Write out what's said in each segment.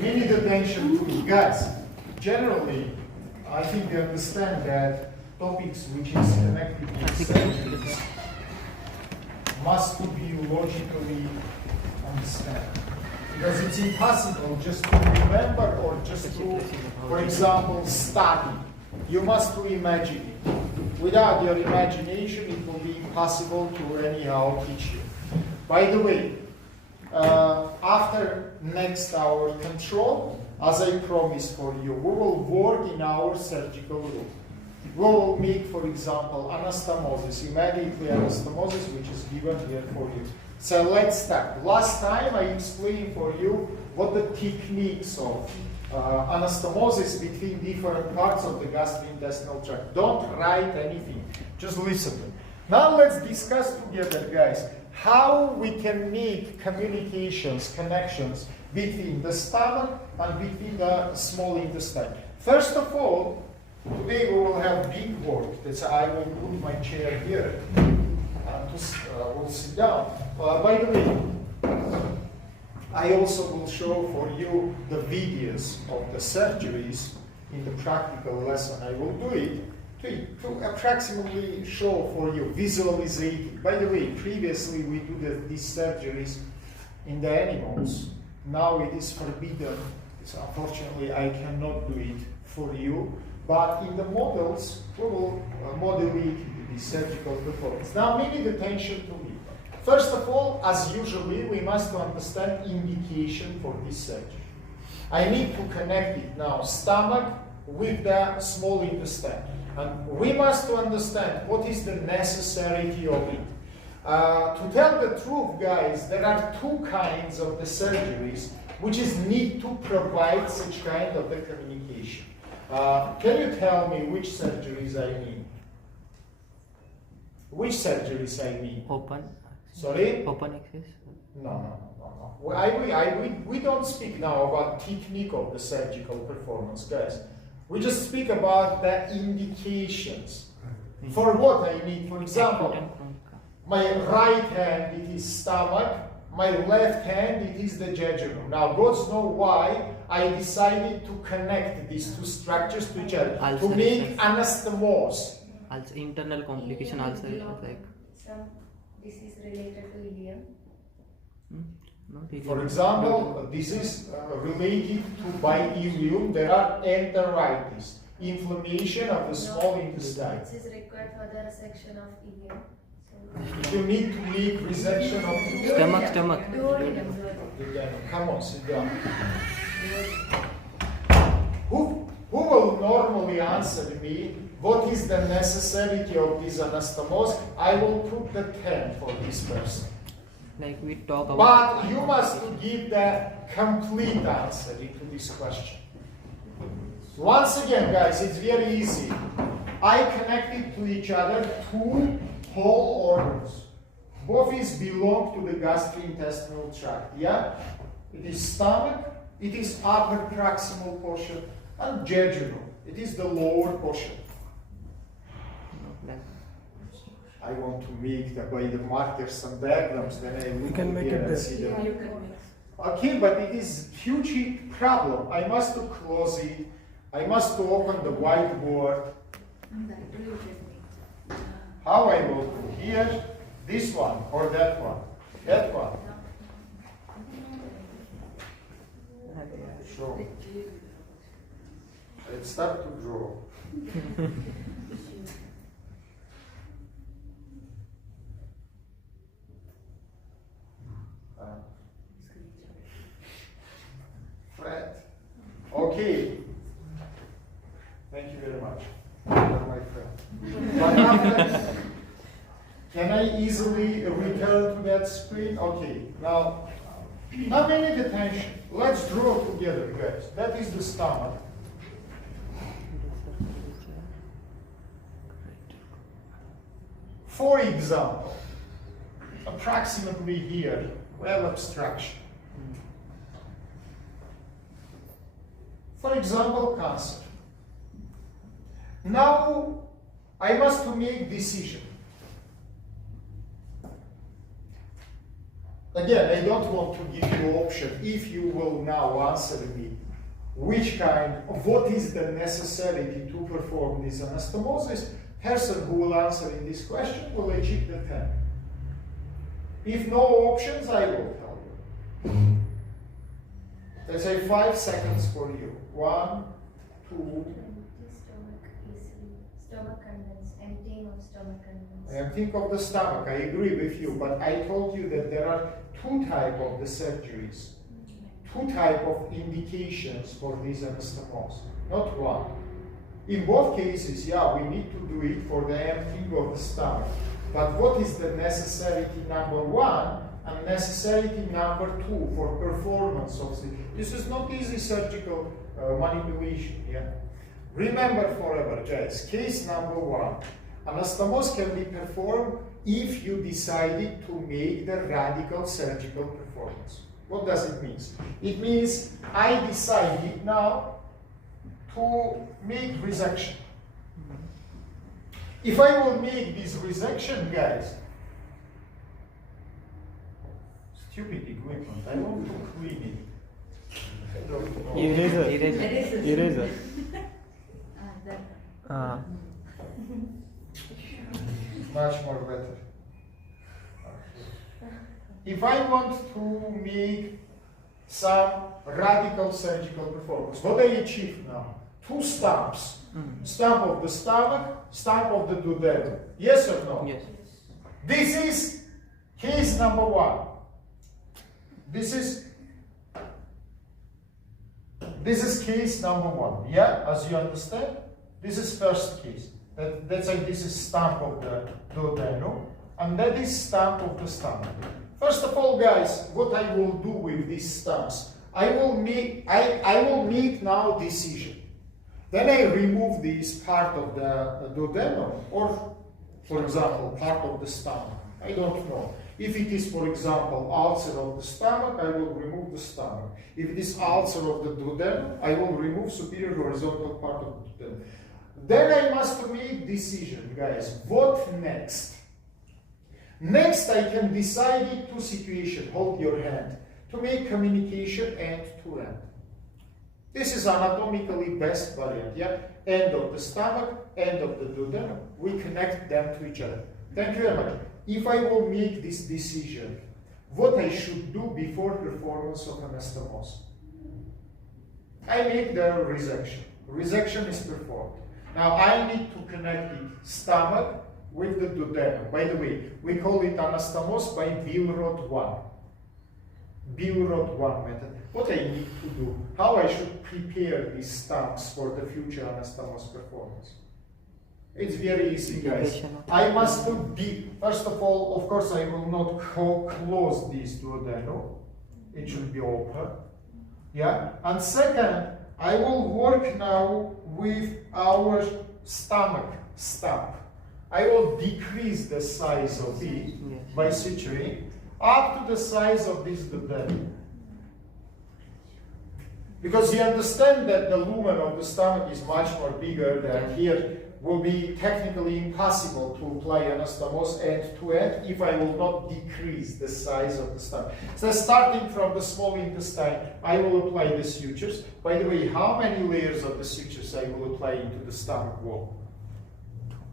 We need attention to it. Guys, generally, I think you understand that topics which is connected with surgeries must be logically understood. Because it's impossible just to remember or just to, for example, study. You must imagine it. Without your imagination, it will be impossible to anyhow teach you. By the way, after next hour control, as I promised for you, we will work in our surgical room. We will make, for example, anastomosis, immediately anastomosis, which is given here for you. So let's start. Last time I explained for you what the techniques of anastomosis between different parts of the gastrointestinal tract. Don't write anything, just listen. Now let's discuss together, guys, how we can make communications, connections between the stomach and between the small intestine. First of all, today we will have big work. That's I will put my chair here and we'll sit down. By the way, I also will show for you the videos of the surgeries in the practical lesson. I will do it to approximately show for you, visualization. By the way, previously we do these surgeries in the animals. Now it is forbidden. So unfortunately, I cannot do it for you. But in the models, we will model it the surgical performance. Now, we need attention to it. First of all, as usually, we must understand indication for this surgery. I need to connect it now, stomach with the small intestine. And we must understand what is the necessity of it. To tell the truth, guys, there are two kinds of the surgeries which is need to provide such kind of the communication. Can you tell me which surgeries I mean? Which surgeries I mean? Open. Sorry? Open access. No. We don't speak now about technique of the surgical performance, guys. We just speak about the indications. For what I need, for example, my right hand it is stomach, my left hand it is the jejunum. Now, God knows why I decided to connect these two structures to each other to make anastomosis. Also internal complication also like some disease related to ileum. No, for example, this is related to ileum. There are enteritis, inflammation of the small intestine. This is required for the resection of ileum. You need to make resection of stomach. Come on, sit down. Who will normally answer me what is the necessity of this anastomosis? I will put the 10 for this person. Like we talk about. But you must give the complete answer to this question. Once again, guys, it's very easy. I connected to each other two whole organs. Both is belong to the gastrointestinal tract. Yeah, it is stomach, it is upper proximal portion, and jejunum. It is the lower portion. I want to make by the markers some diagrams, then I look can make here it and there. see them. You can mix. Okay, but it is huge problem. I must close it. I must open the whiteboard. How I will do here, this one or that one? That one. Sure. Let's start to draw. Fred. Okay. Thank you very much. You're my friend. But after, can I easily return to that screen? Okay. Now we need attention. Let's draw together, guys. That is the stomach. For example, approximately here, we have obstruction. For example, cancer. Now, I must make decision. Again, I don't want to give you option. If you will now answer me, what is the necessity to perform this anastomosis, person who will answer in this question will achieve the 10. If no options, I will tell you. Let's say 5 seconds for you. 1, 2. Stomach contents, emptying of stomach contents. Emptying of the stomach, I agree with you, but I told you that there are 2 types of the surgeries, 2 types of indications for this anastomosis, not 1. In both cases, yeah, we need to do it for the emptying of the stomach. But what is the necessity number 1 and necessity number 2 for performance of this? This is not easy surgical manipulation, yeah? Remember forever, guys, case number 1, anastomosis can be performed if you decided to make the radical surgical performance. What does it mean? It means I decided now to make resection. If I will make this resection, guys, stupid equipment, I want to clean it. Eraser. Much more better. If I want to make some radical surgical performance, what I achieve now? 2 stumps. Stump of the stomach, stump of the duodenum. Yes or no? Yes. This is case number 1. This is case number 1. Yeah, as you understand? This is first case. Let's say this is stump of the duodenum, and that is stump of the stomach. First of all, guys, what I will do with these stumps, I will make now decision. Then I remove this part of the duodenum, or, for example, part of the stomach. I don't know. If it is, for example, ulcer of the stomach, I will remove the stomach. If it is ulcer of the duodenum, I will remove superior horizontal part of the duodenum. Then I must make decision, guys. What next? Next, I can decide in 2 situations. Hold your hand. To make communication end-to-end. This is anatomically best variant, yeah? End of the stomach, end of the duodenum. We connect them to each other. Thank you very much. If I will make this decision, what I should do before performance of anastomosis? I make the resection. Resection is performed. Now I need to connect the stomach with the duodenum. By the way, we call it anastomosis by Bill-Rod 1. Bill-Rod 1 method. What I need to do, how I should prepare these stumps for the future anastomosis performance. It's very easy, guys. I must be, first of all, of course, I will not close this duodenum. It should be open. Yeah? And second, I will work now with our stomach stump. I will decrease the size of it by suturing up to the size of this duodenum. Because you understand that the lumen of the stomach is much more bigger than here. Will be technically impossible to apply anastomosis end-to-end if I will not decrease the size of the stomach. So starting from the small intestine, I will apply the sutures. By the way, how many layers of the sutures I will apply into the stomach wall?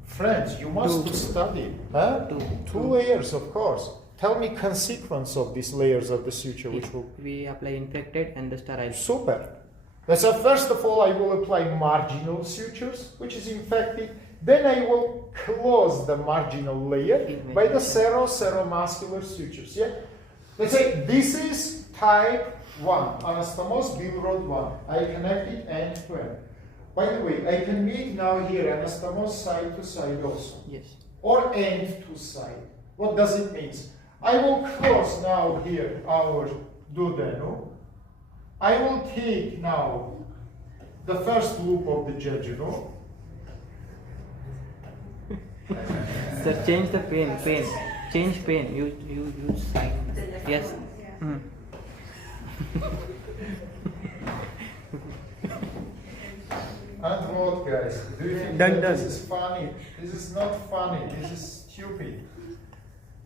Friends, you must study. Huh? 2 layers, of course. Tell me consequence of these layers of the suture, which will... We apply infected and the sterile. Super. So first of all, I will apply marginal sutures, which is infected. Then I will close the marginal layer by the seromuscular sutures. Yeah. Let's say this is type 1, anastomosis Bill-Rod 1. I connect it end to end. By the way, I can make now here anastomosis side to side also. Yes. Or end to side. What does it mean? I will close now here our duodenum. I will take now the first loop of the jejunum. Sir, change the pain. Change pain. Use sign. Yes. And what, guys? Do you think Done. this is funny? This is not funny. This is stupid.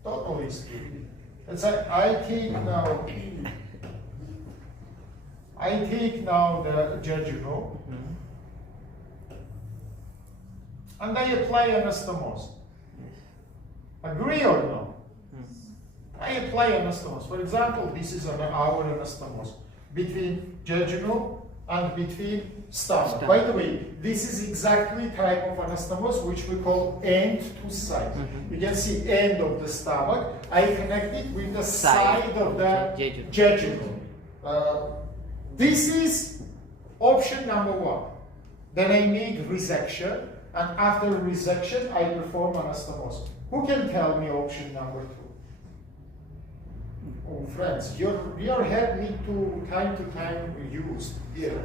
Totally stupid. Let's say I take now the jejunal and I apply anastomosis. Agree or no? I apply anastomosis. For example, this is our anastomosis between jejunal and between stomach. By the way, this is exactly type of anastomosis which we call end to side. You can see end of the stomach. I connect it with the side of the jejunal. This is option number one. Then I make resection, and after resection, I perform anastomosis. Who can tell me option number two? Oh, friends, your head need to time use here.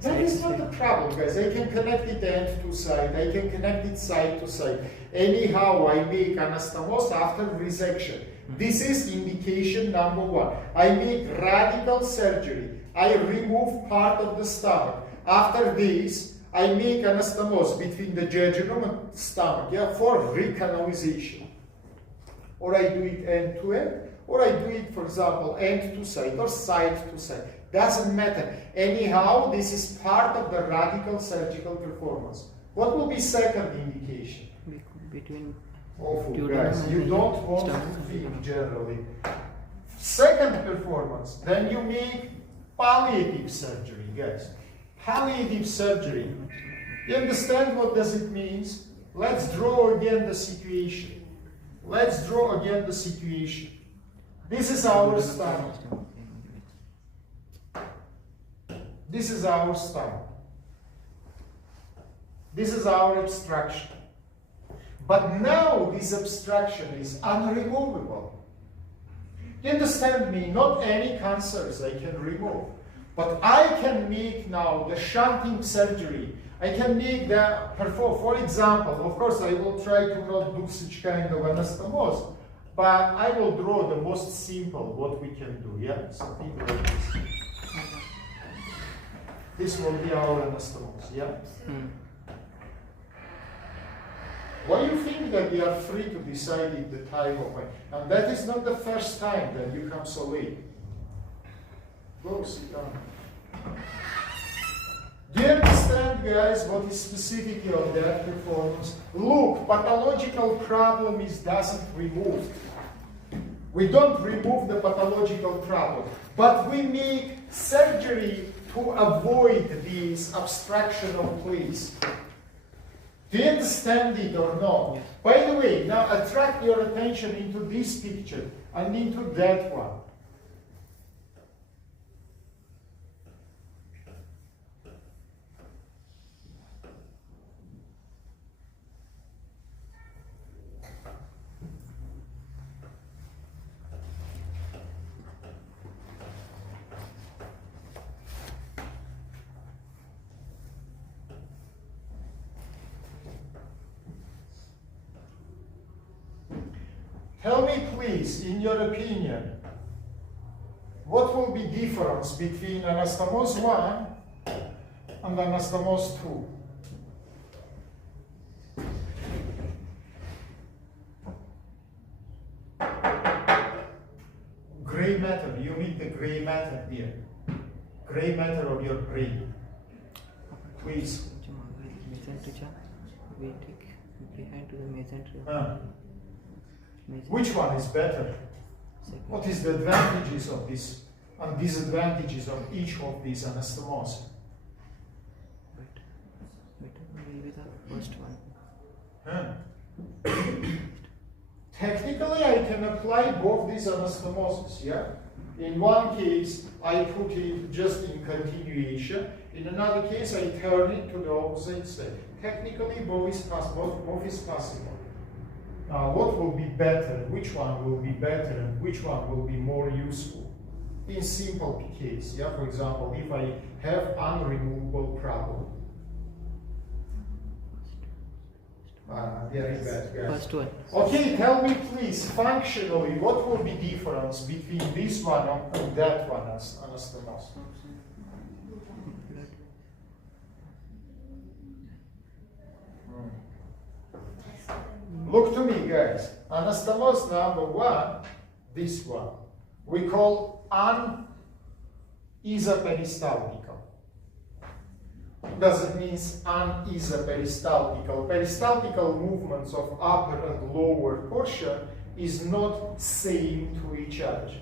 That is not the problem, guys. I can connect it end to side. I can connect it side to side. Anyhow, I make anastomosis after resection. This is indication number one. I make radical surgery. I remove part of the stomach. After this, I make anastomosis between the jejunum and stomach, for recanalization. Or I do it end to end, or I do it, for example, end to side or side to side. Doesn't matter. Anyhow, this is part of the radical surgical performance. What will be second indication? Between guys, you don't want to think generally. Second performance, then you make palliative surgery, guys. Palliative surgery. You understand what does it mean? Let's draw again the situation. Let's draw again the situation. This is our stomach. This is our stomach. This is our obstruction. But now this obstruction is unremovable. You understand me? Not any cancers I can remove. But I can make now the shunting surgery. I can make the perform. For example, of course, I will try to not do such kind of anastomosis, but I will draw the most simple what we can do. Yeah, something like this. This will be our anastomosis. Yeah. Why do you think that we are free to decide the time of it? And that is not the first time that you come so late. Go sit down. Do you understand, guys, what is specifically of that performance? Look, pathological problem is doesn't remove. We don't remove the pathological problem, but we make surgery to avoid this obstruction of place. Do you understand it or not? Yes. By the way, now attract your attention into this picture and into that one. Tell me, please, in your opinion, what will be difference between anastomosis 1 and anastomosis 2? Gray matter, you need the gray matter here. Gray matter of your brain. Please. Which one is better? What is the advantages of this and disadvantages of each of these anastomosis? Maybe the first one. Technically, I can apply both these anastomosis, yeah? In one case, I put it just in continuation. In another case, I turn it to the opposite side. Technically, both is possible. Now, what will be better? Which one will be better and which one will be more useful? In simple case, yeah, for example, if I have unremovable problem. Very bad, guys. First one. Okay, tell me please, functionally, what will be difference between this one and that one as anastomosis? Look to me, guys. Anastomosis number one, this one, we call unisoperistaltical. Does it mean unisoperistaltical? Peristaltical movements of upper and lower portion is not same to each other.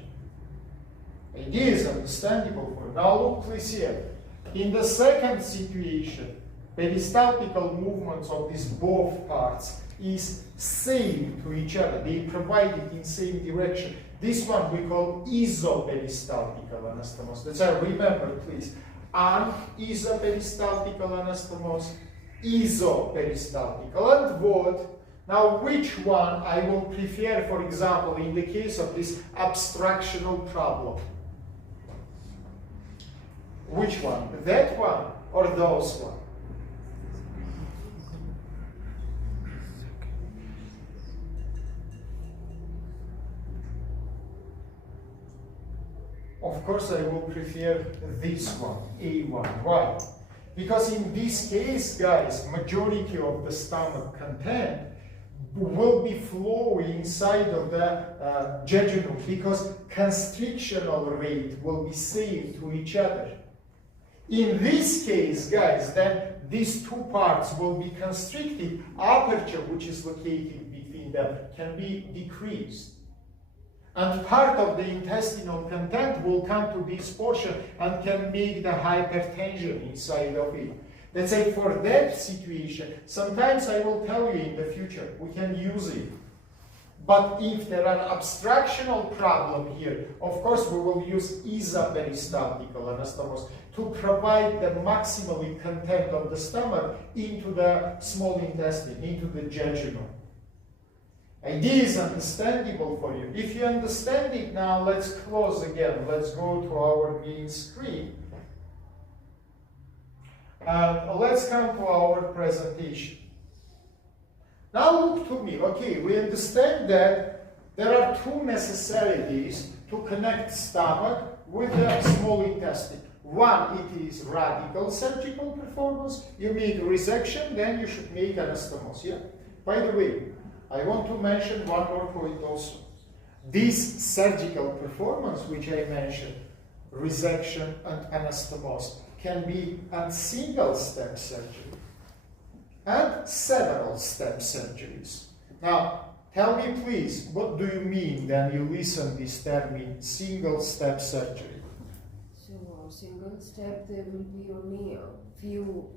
It is understandable for now. Look, please here. In the second situation, peristaltical movements of these both parts is same to each other. They provide it in same direction. This one we call isoperistaltical anastomosis. That's why remember, please. Unisoperistaltical anastomosis, isoperistaltical, and what? Now, which one I will prefer, for example, in the case of this abstractional problem? Which one? That one or those one? Of course, I will prefer this one, A1. Why? Because in this case, guys, majority of the stomach content will be flowing inside of the jejunum, because constrictional rate will be same to each other. In this case, guys, then these two parts will be constricted. Aperture, which is located between them, can be decreased. And part of the intestinal content will come to this portion and can make the hypertension inside of it. Let's say for that situation, sometimes I will tell you in the future, we can use it. But if there are abstractional problem here, of course we will use isoperistaltical anastomosis to provide the maximally content of the stomach into the small intestine, into the jejunum. Idea is understandable for you. If you understand it now, let's close again. Let's go to our main screen. And let's come to our presentation. Now look to me. Okay, we understand that there are two necessities to connect stomach with the small intestine. One, it is radical surgical performance. You make resection, then you should make anastomosis. Yeah? By the way, I want to mention one more point also. This surgical performance, which I mentioned, resection and anastomosis, can be a single-step surgery and several-step surgeries. Now, tell me please, what do you mean when you listen this term single-step surgery? So, single step, there will be only a few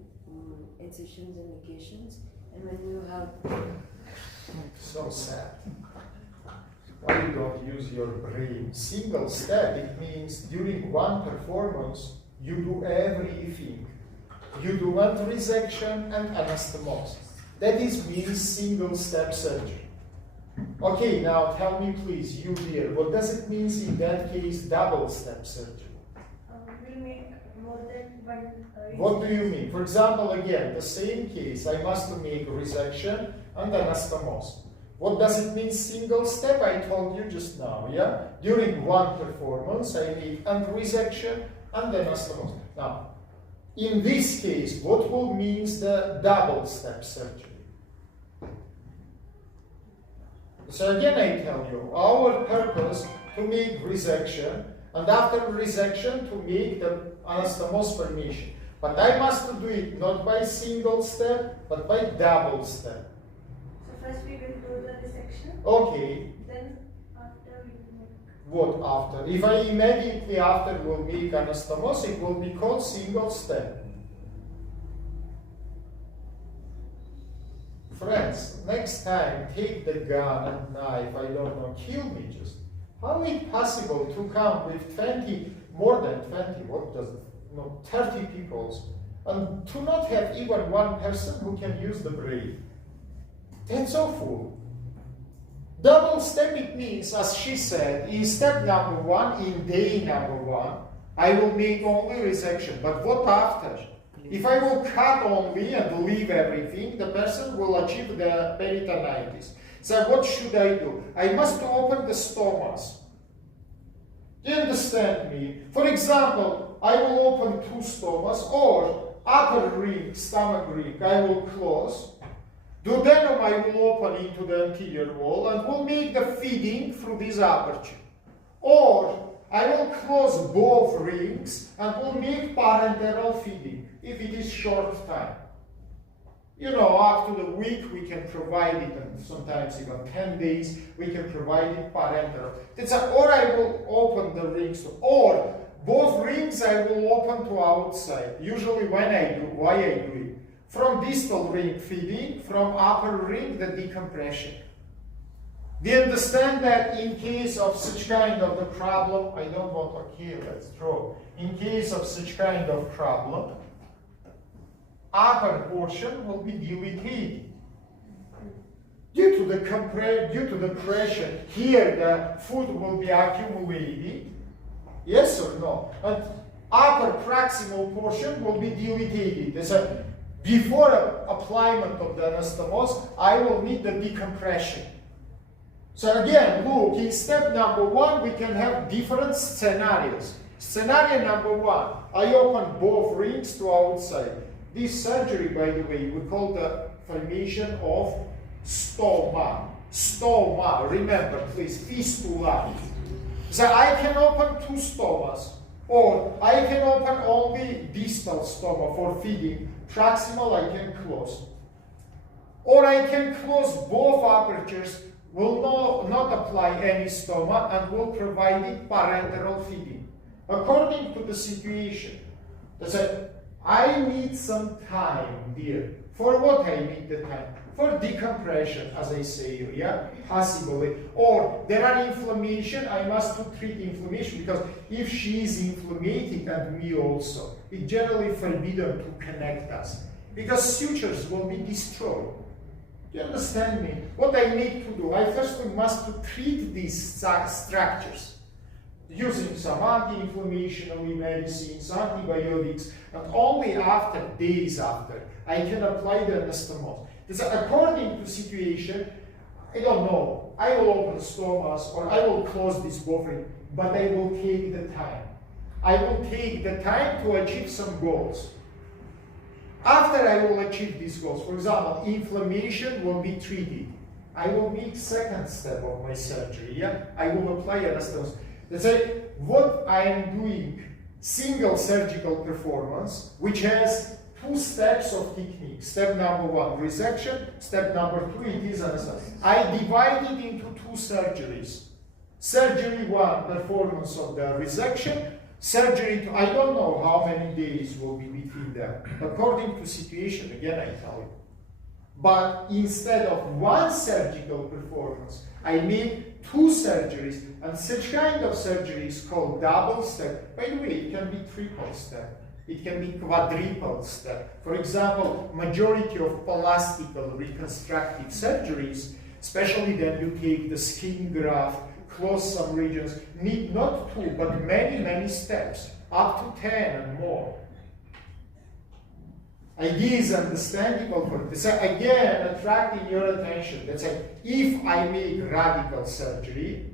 incisions and ligations, and when you have... So sad. Why you don't use your brain? Single step, it means during one performance, you do everything. You do one resection and anastomosis. That means single step surgery. Okay, now tell me please, you dear, what does it mean in that case double step surgery? We'll make more than one. What do you mean? For example, again, the same case, I must make resection and anastomosis. What does it mean single step? I told you just now, yeah? During one performance, I make and resection and anastomosis. Now, in this case, what will mean the double step surgery? So again, I tell you, our purpose to make resection, and after resection to make the anastomosis formation. But I must do it not by single step, but by double step. So first we will do the resection. Okay. Then after we will make. What after? If I immediately after will make anastomosis, it will be called single step. Friends, next time take the gun and knife, I don't know, kill me just. How is it possible to come with 20, more than 20, what does it, 30 people, and to not have even one person who can use the brain? That's awful. Double step, it means, as she said, in step number one, in day number one, I will make only resection. But what after? If I will cut only and leave everything, the person will achieve the peritonitis. So what should I do? I must open the stomas. Do you understand me? For example, I will open two stomas, or upper ring, stomach ring, I will close. Duodenum I will open into the anterior wall and will make the feeding through this aperture. Or I will close both rings and will make parenteral feeding if it is short time. You know, up to the week we can provide it, and sometimes even 10 days we can provide it parenteral. Or I will open the rings, or both rings I will open to outside. Usually why I do it? From distal ring feeding, from upper ring the decompression. Do you understand that in case of such kind of the problem, I don't want, okay, let's draw. In case of such kind of problem, upper portion will be dilated. Due to the pressure, here the food will be accumulated. Yes or no? And upper proximal portion will be dilated. Before appliement of the anastomosis, I will need the decompression. So again, look, in step number 1, we can have different scenarios. Scenario number 1, I open both rings to outside. This surgery, by the way, we call the formation of stoma. Stoma, remember please, fistula. So I can open 2 stomas, or I can open only distal stoma for feeding. Proximal I can close. Or I can close both apertures, will not apply any stoma, and will provide it parenteral feeding. According to the situation, I need some time there. For what I need the time? For decompression, as I say, yeah, possibly. Or there are inflammation, I must treat inflammation, because if she is inflamed and me also, it's generally forbidden to connect us, because sutures will be destroyed. Do you understand me? What I need to do, I first must treat these structures using some anti-inflammatory medicines, antibiotics, and only after days after I can apply the anastomosis. According to situation, I don't know, I will open stomas or I will close this buffering, but I will take the time. I will take the time to achieve some goals. After I will achieve these goals, for example, inflammation will be treated. I will make second step of my surgery, yeah? I will apply anastomosis. Let's say what I am doing, single surgical performance, which has 2 steps of technique. Step number 1, resection. Step number 2, it is anastomosis. I divide it into 2 surgeries. Surgery 1, performance of the resection. Surgery 2, I don't know how many days will be between them. According to situation, again I tell you. But instead of 1 surgical performance, I make 2 surgeries, and such kind of surgery is called double step. By the way, it can be triple step. It can be quadruple step. For example, majority of plastical reconstructive surgeries, especially then you take the skin graft, close some regions, need not 2, but many steps, up to 10 and more. Idea is understandable for this. Again, attracting your attention. Let's say, if I make radical surgery,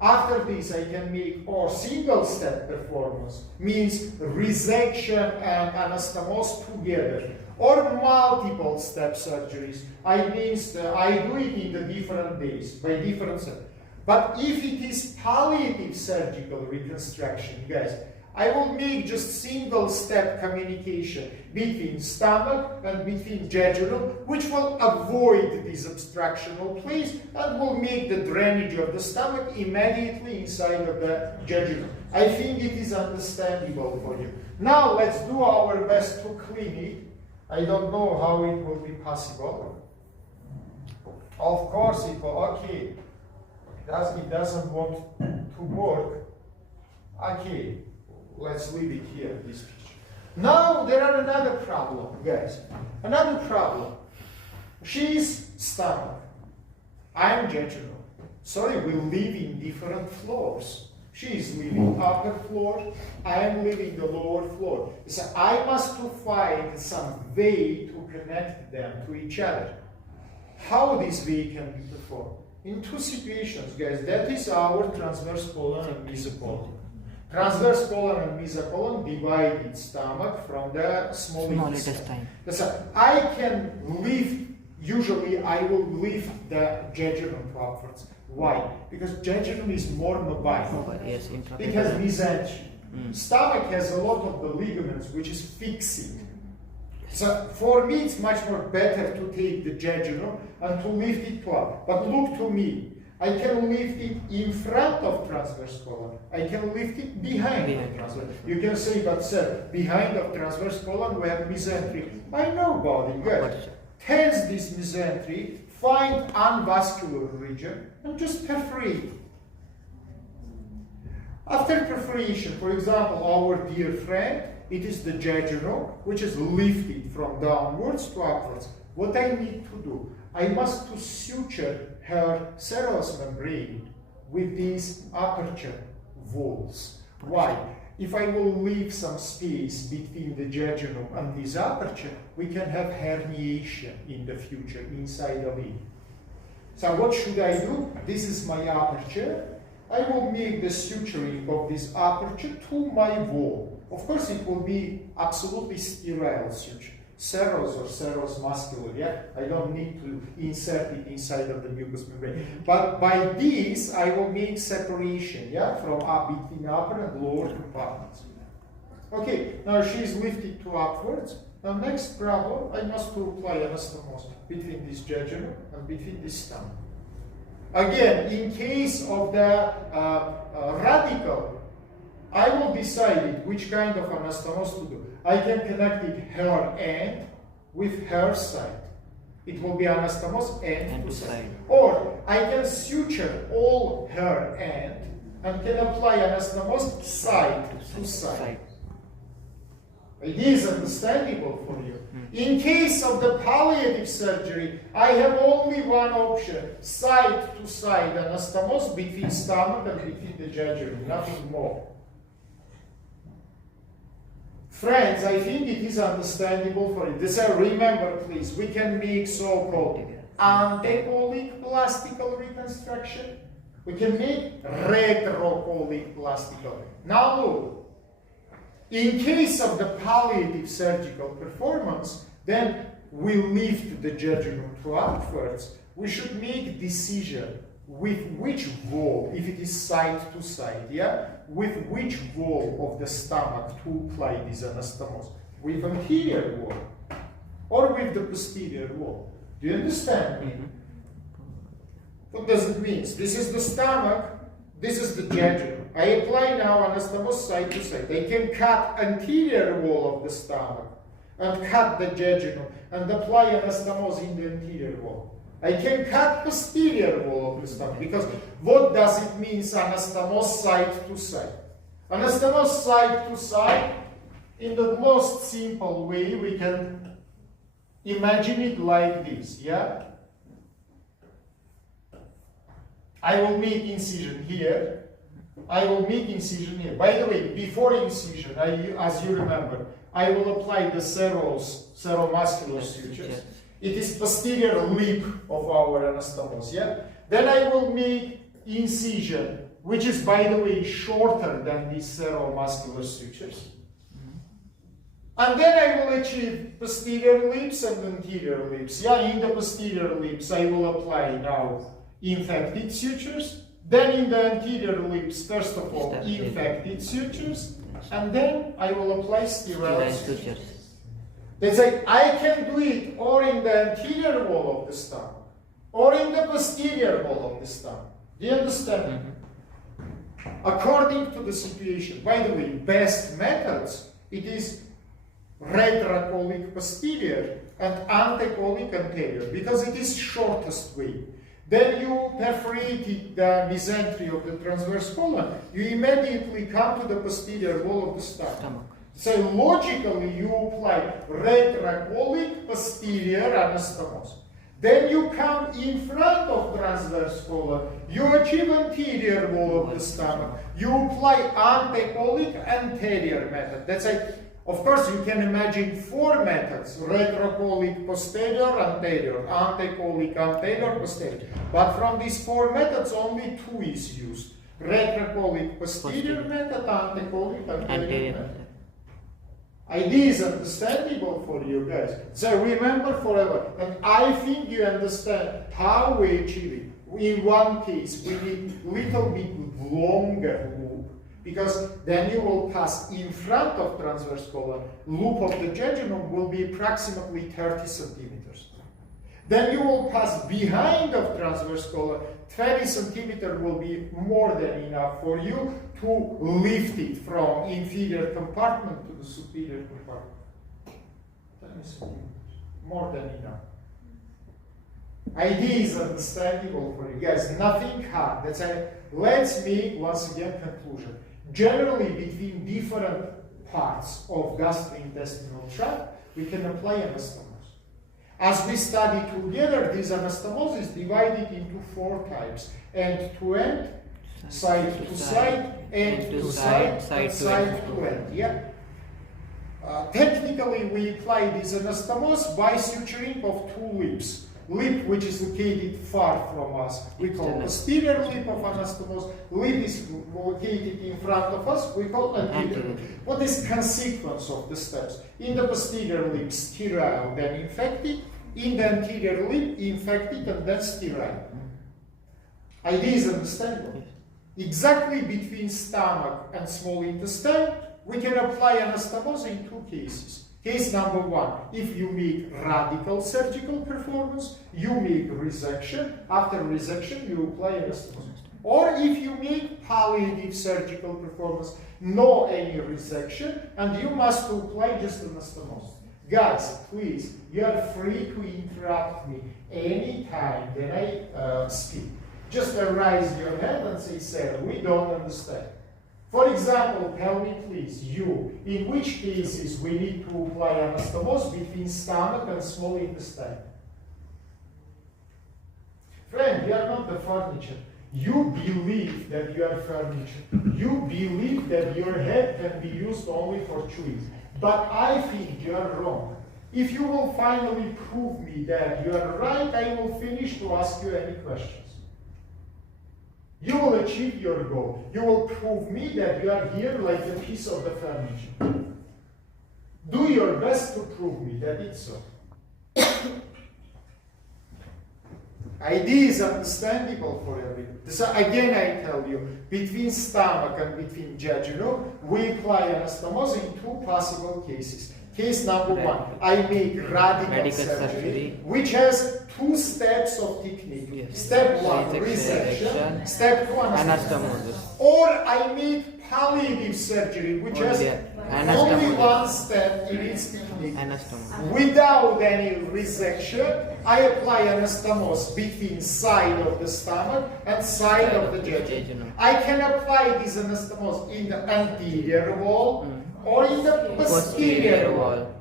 after this I can make or single step performance, means resection and anastomosis together, or multiple step surgeries. I do it in the different days, by different steps. But if it is palliative surgical reconstruction, guys, I will make just single step communication between stomach and between jejunum, which will avoid this obstructional place and will make the drainage of the stomach immediately inside of the jejunum. I think it is understandable for you. Now let's do our best to clean it. I don't know how it will be possible. Of course it will, okay. It doesn't want to work. Okay. Let's leave it here, this picture. Now there are another problem, guys. Another problem. She's stomach. I'm jejunum. Sorry, we live in different floors. She is living upper floor. I am living the lower floor. So I must find some way to connect them to each other. How this way can be performed? In 2 situations, guys. That is our transverse colon and mesocolon. Transverse colon and mesocolon divide its stomach from the small intestine. I can lift usually I will lift the jejunum to upwards. Why? Because jejunum is more mobile. Yes, It has intrapecular. mesentery. Stomach has a lot of the ligaments which is fixing. So for me it's much more better to take the jejunum and to lift it up. But look to me. I can lift it in front of transverse colon. I can lift it behind the transverse. You can say, but sir, behind of transverse colon we have mesentery. I know about it, good. Tense this mesentery, find unvascular region, and just perforate. After perforation, for example, our dear friend, it is the jejunum, which is lifted from downwards to upwards. What I need to do, I must to suture her serous membrane with these aperture walls. Why? If I will leave some space between the jejunum and this aperture, we can have herniation in the future inside of it. So what should I do? This is my aperture. I will make the suturing of this aperture to my wall. Of course, it will be absolutely sterile suture. Serous or serous muscular, yeah? I don't need to insert it inside of the mucous membrane. But by this, I will make separation, yeah? From between upper and lower compartments. Okay, now she is lifted to upwards. Now next problem, I must to apply anastomosis between this jejunum and between this stomach. Again, in case of the radical, I will decide which kind of anastomosis to do. I can connect it her end with her side. It will be anastomosis end to side. Or I can suture all her end and can apply anastomosis side to side. It is understandable for you. In case of the palliative surgery, I have only one option, side to side anastomosis between stomach and between the jejunum, nothing more. Friends, I think it is understandable for you. This, remember please, we can make so-called antecolic plastical reconstruction. We can make retrocolic plastical. Now look. In case of the palliative surgical performance, then we lift the jejunum to upwards. We should make decision with which wall, if it is side to side, yeah, with which wall of the stomach to apply this anastomosis, with anterior wall or with the posterior wall. Do you understand? What does it mean? This is the stomach, this is the jejunum. I apply now anastomosis side to side. I can cut anterior wall of the stomach and cut the jejunum and apply anastomosis in the anterior wall. I can cut posterior wall of the stomach because what does it mean anastomosis side to side? Anastomosis side to side, in the most simple way, we can imagine it like this, yeah? I will make incision here. I will make incision here. By the way, before incision, as you remember, I will apply the seromuscular sutures. It is posterior lip of our anastomosis, yeah? Then I will make incision, which is, by the way, shorter than these seromuscular sutures. And then I will achieve posterior lips and anterior lips. Yeah, in the posterior lips, I will apply now infected sutures. Then in the anterior lips, first of all, infected sutures. And then I will apply sterile sutures. They say, I can do it or in the anterior wall of the stomach, or in the posterior wall of the stomach. Do you understand? According to the situation. By the way, best methods, it is retrocolic posterior and antecolic anterior, because it is shortest way. Then you perforated the mesentery of the transverse colon, you immediately come to the posterior wall of the stomach. So logically you apply retrocolic posterior anastomosis. Then you come in front of transverse colon, you achieve anterior wall of the stomach, you apply antecolic anterior method. That's it. Of course, you can imagine 4 methods: retrocolic posterior, anterior, antecolic anterior, posterior. But from these 4 methods, only 2 is used: retrocolic posterior method, antecolic anterior method. Idea is understandable for you guys. So remember forever. And I think you understand how we achieve it. In one case, we need little bit longer loop, because then you will pass in front of transverse colon. Loop of the jejunum will be approximately 30 centimeters. Then you will pass behind of transverse colon. 20 centimeters will be more than enough for you to lift it from inferior compartment to the superior compartment. 20 centimeters, more than enough. Idea is understandable for you guys, nothing hard. That's why let's make once again conclusion. Generally, between different parts of gastrointestinal tract, we can apply anastomosis. As we study together, this anastomosis is divided into 4 types: end-to-end, side-to-side, end-to-side, and side-to-end. Yeah. Technically, we apply this anastomosis by suturing of 2 lips. Lip which is located far from us, we call posterior lip of anastomosis. Lip is located in front of us, we call anterior. What is consequence of the steps? In the posterior lip, sterile, then infected. In the anterior lip, infected and then sterile. Idea is understandable. Exactly between stomach and small intestine, we can apply anastomosis in 2 cases. Case number 1, if you make radical surgical performance, you make resection. After resection, you apply anastomosis. Or if you make palliative surgical performance, no any resection, and you must apply just anastomosis. Guys, please, you are free to interrupt me anytime when I speak. Just raise your hand and say, sir, we don't understand. For example, tell me please, you, in which cases we need to apply anastomosis between stomach and small intestine? Friend, you are not the furniture. You believe that you are furniture. You believe that your head can be used only for chewing. But I think you are wrong. If you will finally prove me that you are right, I will finish to ask you any questions. You will achieve your goal. You will prove me that you are here like a piece of the furniture. Do your best to prove me that it's so. Idea is understandable for everyone. So again, I tell you, between stomach and between jejunum, we apply anastomosis in 2 possible cases. Case number 1, I make radical surgery, which has 2 steps of technique. Yes. Step 1, resection. Step 2, anastomosis. Or I make palliative surgery, which has only 1 step in its technique. Without any resection, I apply anastomosis between side of the stomach and side of the jejunum. I can apply this anastomosis in the anterior wall or in the posterior wall.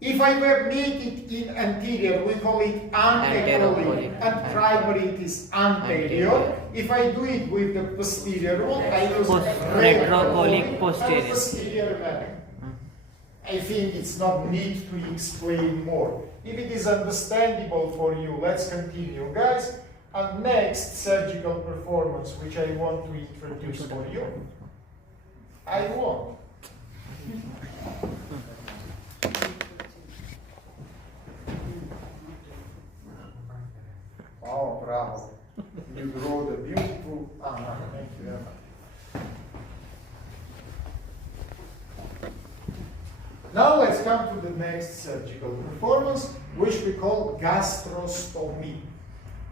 If I were make it in anterior, we call it anterocolic, and primary it is anterior. If I do it with the posterior wall, I use retrocolic posterior manner. I think it's not need to explain more. If it is understandable for you, let's continue, guys. And next surgical performance, which I want to introduce for you, I want. Oh, bravo. You grow the beautiful. Thank you very much. Now let's come to the next surgical performance, which we call gastrostomy.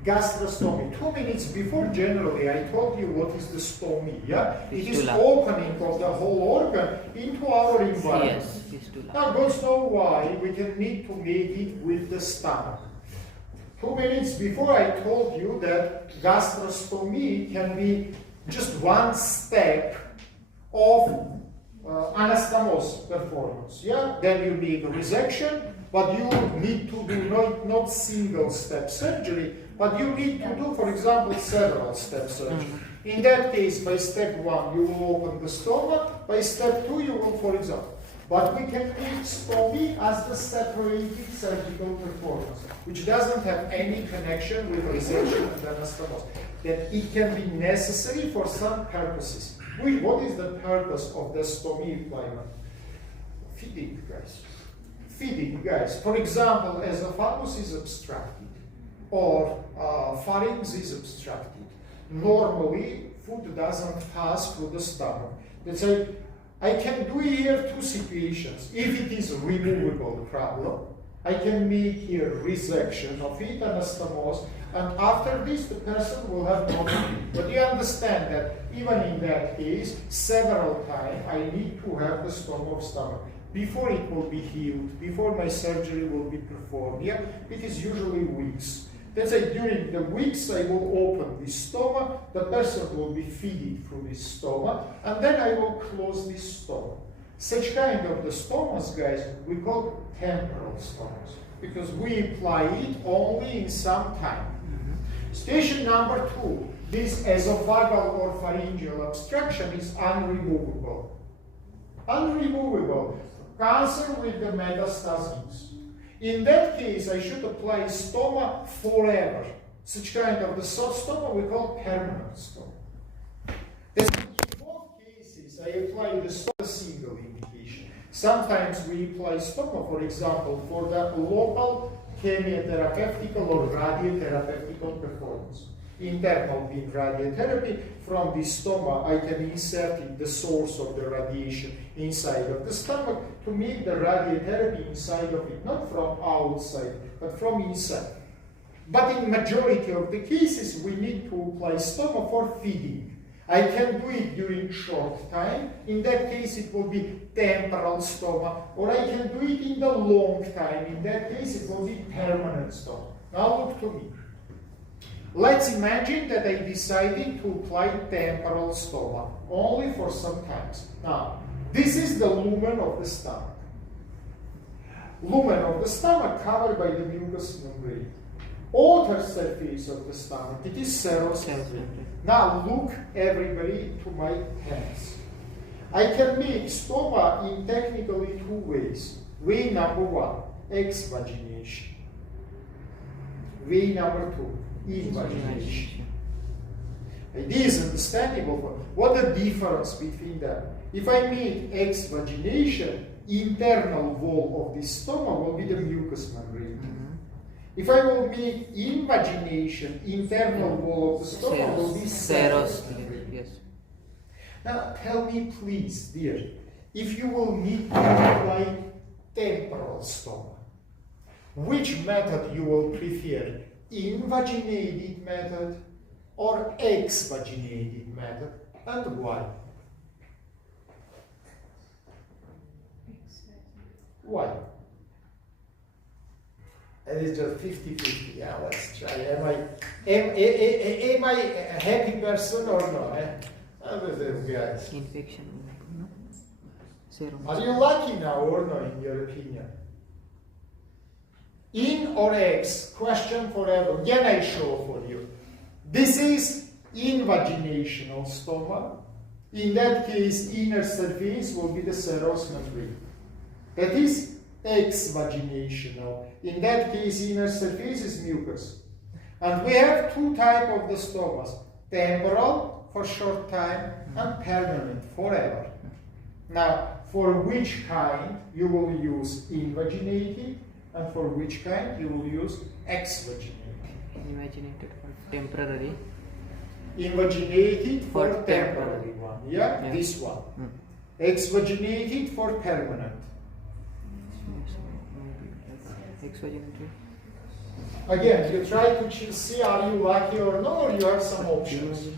Gastrostomy. 2 minutes before, generally, I told you what is the stomy. Yeah, it is opening of the whole organ into our environment. Yes, now, don't know why we can need to make it with the stomach. 2 minutes before, I told you that gastrostomy can be just 1 step of anastomosis performance. Yeah, then you need resection, but you need to do not single step surgery, but you need to do, for example, several step surgery. In that case, by step 1, you will open the stomach. By step 2, you will, for example. But we can make stomy as the separated surgical performance, which doesn't have any connection with resection and anastomosis. That it can be necessary for some purposes. What is the purpose of the stomy employment? Feeding, guys. Feeding, guys. For example, esophagus is obstructed or pharynx is obstructed. Normally, food doesn't pass through the stomach. Let's say, I can do here two situations. If it is a removable problem, I can make here resection of it, anastomosis, and after this the person will have no pain. But you understand that even in that case, several times I need to have the stoma of stomach. Before it will be healed, before my surgery will be performed, yeah, it is usually weeks. Let's say during the weeks I will open this stoma, the person will be feeding through this stoma, and then I will close this stoma. Such kind of the stomas, guys, we call temporal stomas, because we apply it only in some time. Station number 2, this esophageal or pharyngeal obstruction is unremovable. Unremovable. Cancer with the metastases. In that case, I should apply stoma forever. Such kind of the soft stoma we call permanent stoma. In both cases, I apply the stoma single indication. Sometimes we apply stoma, for example, for the local chemiotherapeutical or radiotherapeutical performance. Internal beam radiotherapy, from the stoma I can insert in the source of the radiation inside of the stomach to make the radiotherapy inside of it, not from outside, but from inside. But in majority of the cases, we need to apply stoma for feeding. I can do it during short time. In that case, it will be temporal stoma, or I can do it in the long time. In that case, it will be permanent stoma. Now look to me. Let's imagine that I decided to apply temporal stoma only for some times. Now, this is the lumen of the stomach. Lumen of the stomach covered by the mucous membrane. Outer surface of the stomach, it is serous membrane. Now look, everybody, to my hands. I can make stoma in technically two ways. Way number 1, exvagination. Way number 2, invagination. It is understandable. What the difference between them? If I make exvagination, internal wall of the stoma will be the mucous membrane. If I will make invagination, internal wall of the stoma will be serous membrane. Yes. Now tell me please, dear, if you will need to apply temporal stoma, which method you will prefer? Invaginated method or exvaginated method, and why? Why? It is just 50-50. Yeah, let's try. Am I a happy person or not? Guys. Infection. No? Serum. Are you lucky now or not, in your opinion? In or ex? Question for everyone. Again, I show for you. This is invaginational stoma. In that case, inner surface will be the serous membrane. That is exvaginational. In that case, inner surface is mucus. And we have two types of the stomas. Temporal, for short time, and permanent, forever. Now, for which kind you will use invaginated, and for which kind you will use exvaginated? Invaginated for temporary. Invaginated for For temporary one. Yeah? Yeah. This one. Exvaginated for permanent. Exvaginated. Again, you try to see are you lucky or no, or you have some options.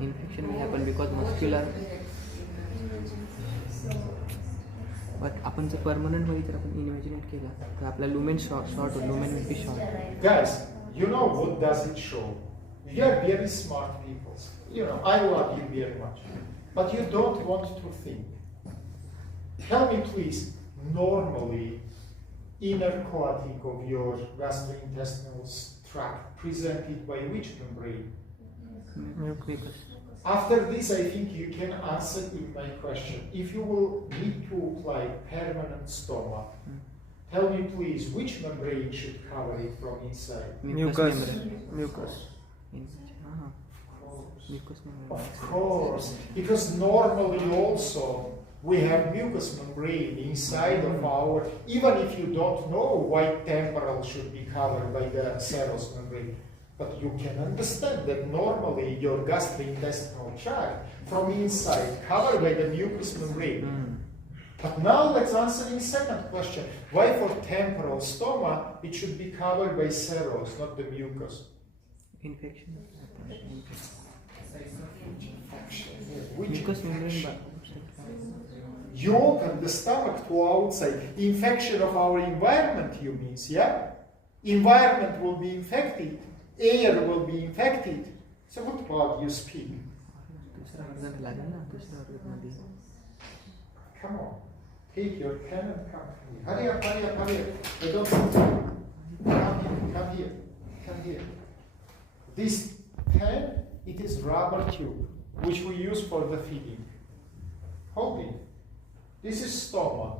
Infection will happen because muscular. But आपण जर permanent मध्ये जर आपण इन्व्हेजिनेट केला तर आपला lumen short lumen will be short. Guys, you know what does it show? You are very smart people. You know, I love you very much. But you don't want to think. Tell me please, normally, inner coating of your gastrointestinal tract presented by which membrane? Mucus. After this, I think you can answer in my question. If you will need to apply permanent stoma, tell me please, which membrane should cover it from inside? Mucus. Mucus. Of course. mucous membrane. Of course, because normally also we have mucous membrane inside of our, even if you don't know why temporal should be covered by the serous membrane, but you can understand that normally your gastrointestinal tract from inside covered by the mucous membrane. But now let's answer the second question. Why for temporal stoma it should be covered by serous, not the mucus? Infection. Which Mucous membrane. infection? You open the stomach to outside. Infection of our environment, you means, yeah? Environment will be infected. Air will be infected. So what about you speak? Come on. Take your pen and come here. Hurry up, hurry up, hurry up. I don't want to. Come here. Come here. This pen, it is rubber tube, which we use for the feeding. Hold it. This is stoma.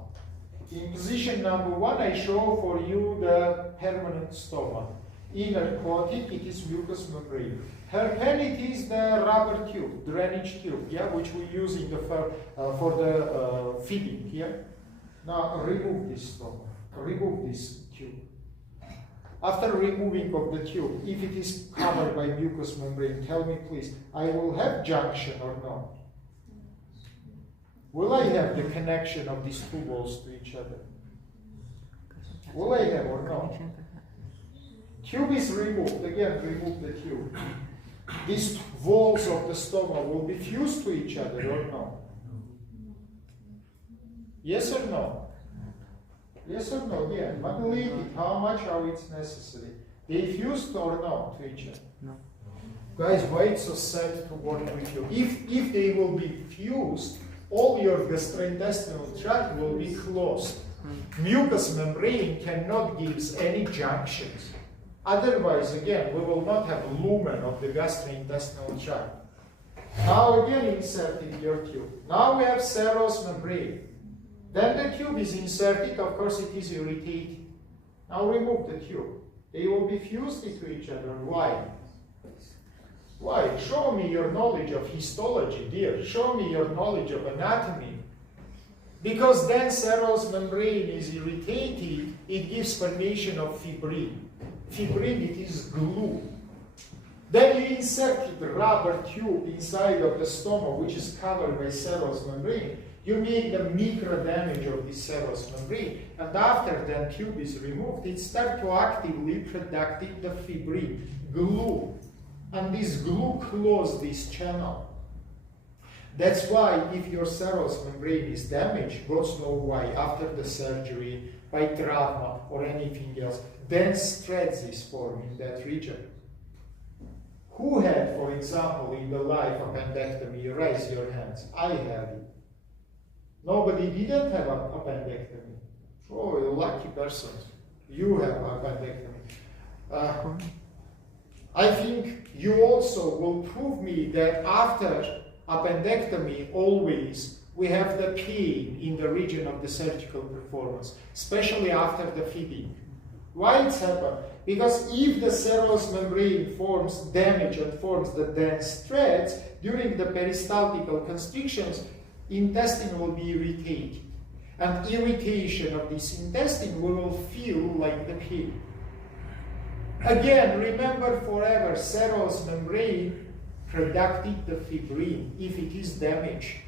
In position number 1, I show for you the permanent stoma. Inner coating, it is mucous membrane. Her pen, it is the rubber tube, drainage tube, yeah, which we use in the for the feeding, yeah. Now remove this stoma, remove this tube. After removing of the tube, if it is covered by mucous membrane, tell me please, I will have junction or not? Will I have the connection of these two walls to each other? Will I have or not? Tube is removed. Again, remove the tube. These walls of the stoma will be fused to each other or no? Yes or no? Yes or no? Yeah. But believe it, how much are it necessary? They fused or not to each other? No. Guys, why it's so sad to work with you? If they will be fused, all your gastrointestinal tract will be closed. Mucous membrane cannot give any junctions. Otherwise, again, we will not have lumen of the gastrointestinal tract. Now again inserting your tube. Now we have serous membrane. Then the tube is inserted, of course it is irritated. Now remove the tube. They will be fused to each other. Why? Why? Show me your knowledge of histology, dear. Show me your knowledge of anatomy. Because then serous membrane is irritated, it gives formation of fibrin. Fibrin, it is glue. Then you insert the rubber tube inside of the stoma, which is covered by serous membrane. You make the micro damage of the serous membrane, and after the tube is removed, it starts to actively produce the fibrin, glue. And this glue closes this channel. That's why if your serous membrane is damaged, God knows why, after the surgery, by trauma or anything else, dense threads is formed in that region. Who had, for example, in the life appendectomy? Raise your hands. I have it. Nobody didn't have appendectomy. Oh, a lucky person. You have appendectomy. I think you also will prove me that after appendectomy, always we have the pain in the region of the surgical performance, especially after the feeding. Why it's happened? Because if the serous membrane forms damage and forms the dense threads, during the peristaltical constrictions, intestine will be irritated. And irritation of this intestine will feel like the pain. Again, remember forever, serous membrane produced the fibrin if it is damaged.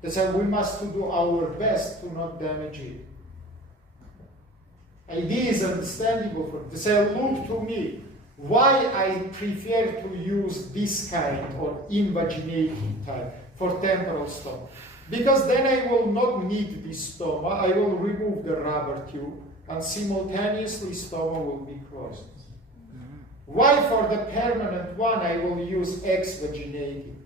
That's why we must do our best to not damage it. Idea is understandable for this. Look to me. Why I prefer to use this kind or invaginating type for temporal stoma? Because then I will not need this stoma. I will remove the rubber tube and simultaneously stoma will be closed. Why for the permanent one I will use exvaginating?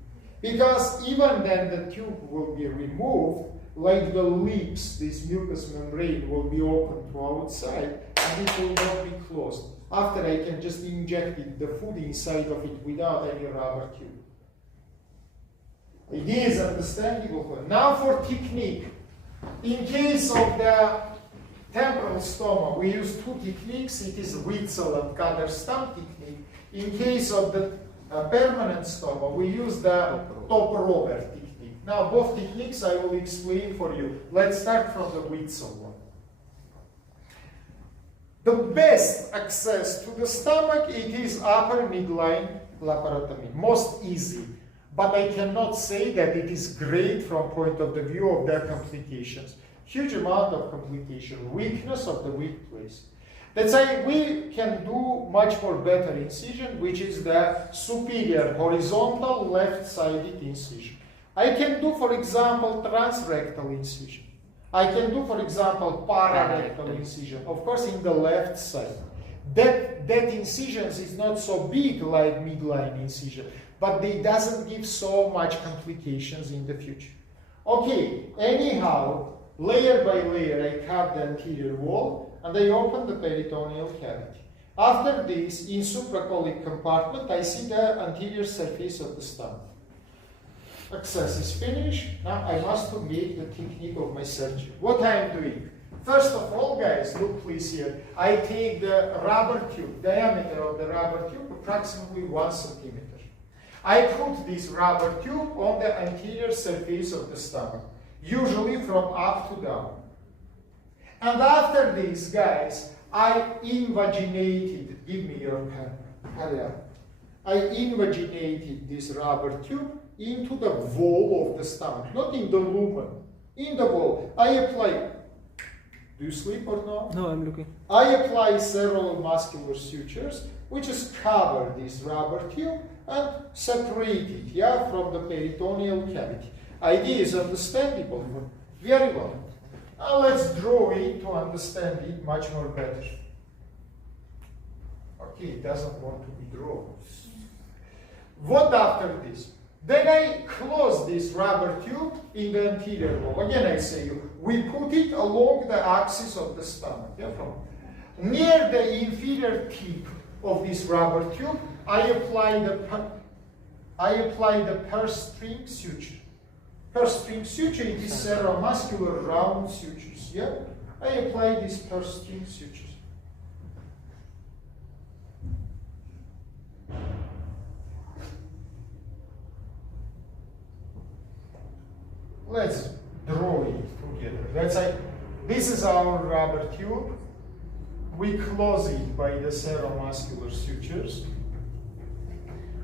Because even then the tube will be removed, like the lips, this mucous membrane will be open to outside and it will not be closed. After I can just inject the food inside of it without any rubber tube. Idea is understandable. Now for technique. In case of the temporal stoma, we use two techniques. It is Witzel and Kader-Stam technique. In case of the permanent stoma, we use the top roller technique. Now, both techniques I will explain for you. Let's start from the Witzel one. The best access to the stomach, it is upper midline laparotomy, most easy. But I cannot say that it is great from point of the view of their complications. Huge amount of complication, weakness of the weak place. That's why we can do much more better incision, which is the superior horizontal left-sided incision. I can do, for example, transrectal incision. I can do, for example, pararectal incision, of course, in the left side. That incisions is not so big like midline incision, but they doesn't give so much complications in the future. Okay, anyhow, layer by layer, I cut the anterior wall and I open the peritoneal cavity. After this, in supracolic compartment, I see the anterior surface of the stomach. Access is finished. Now I must make the technique of my surgery. What I am doing? First of all, guys, look please here. I take the rubber tube, diameter of the rubber tube, approximately 1 centimeter. I put this rubber tube on the anterior surface of the stomach, usually from up to down. And after this, guys, I invaginated, give me your pen, hurry up. I invaginated this rubber tube into the wall of the stomach, not in the lumen, in the wall. I apply, do you sleep or no? No, I'm looking. I apply several muscular sutures, which is cover this rubber tube and separate it, yeah, from the peritoneal cavity. Idea is understandable, very well. Now let's draw it to understand it much more better. Okay, it doesn't want to be drawn. What after this? Then I close this rubber tube in the anterior wall. Again, I say you, we put it along the axis of the stomach. Yeah, from near the inferior tip of this rubber tube, I apply the purse string suture. Purse string suture, it is cerebromuscular round sutures. Yeah, I apply this purse string sutures. Let's draw it together. Let's say this is our rubber tube. We close it by the cerebromuscular sutures.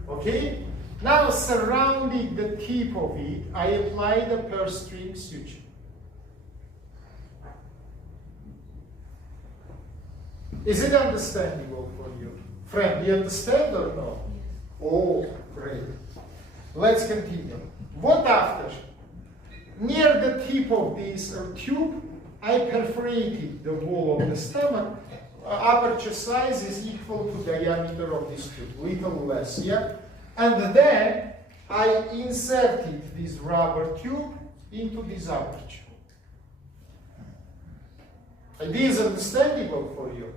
Okay? Now surrounding the tip of it, I apply the purse string suture. Is it understandable for you? Friend, you understand or no? Oh, great. Let's continue. What after? Near the tip of this tube, I perforated the wall of the stomach. Aperture size is equal to diameter of this tube, little less, yeah? And then I inserted this rubber tube into this aperture. Idea is understandable for you.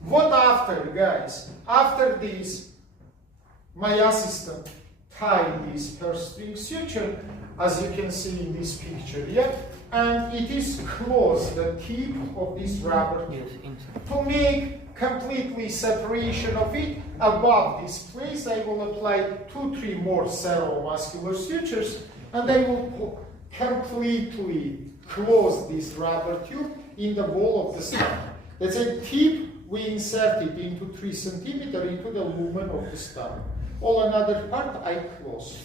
What after, guys? After this, my assistant tied this purse string suture, as you can see in this picture, yeah? And it is closed, the tip of this rubber tube. To make completely separation of it, above this place, I will apply 2-3 more cerebromuscular sutures, and I will completely close this rubber tube in the wall of the stomach. That's a tip we insert it into 3 centimeters into the lumen of the stomach. All another part I close.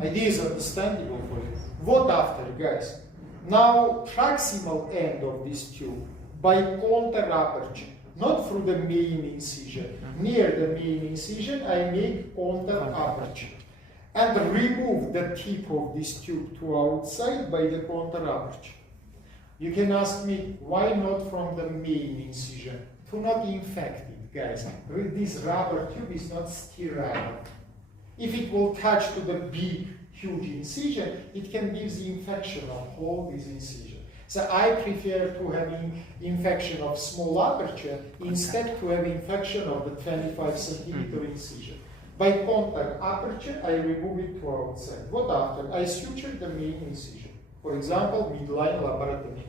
Idea is understandable for you. What after, guys? Now, proximal end of this tube, by counter aperture, not through the main incision. Near the main incision, I make counter aperture. And remove the tip of this tube to outside by the counter aperture. You can ask me, why not from the main incision? To not infect it, guys. This rubber tube is not sterile. If it will touch to the big, huge incision, it can give the infection of all this incision. So I prefer to have infection of small aperture instead to have infection of the 25 centimeter incision. By contact aperture, I remove it to outside. What after? I suture the main incision. For example, midline laparotomy.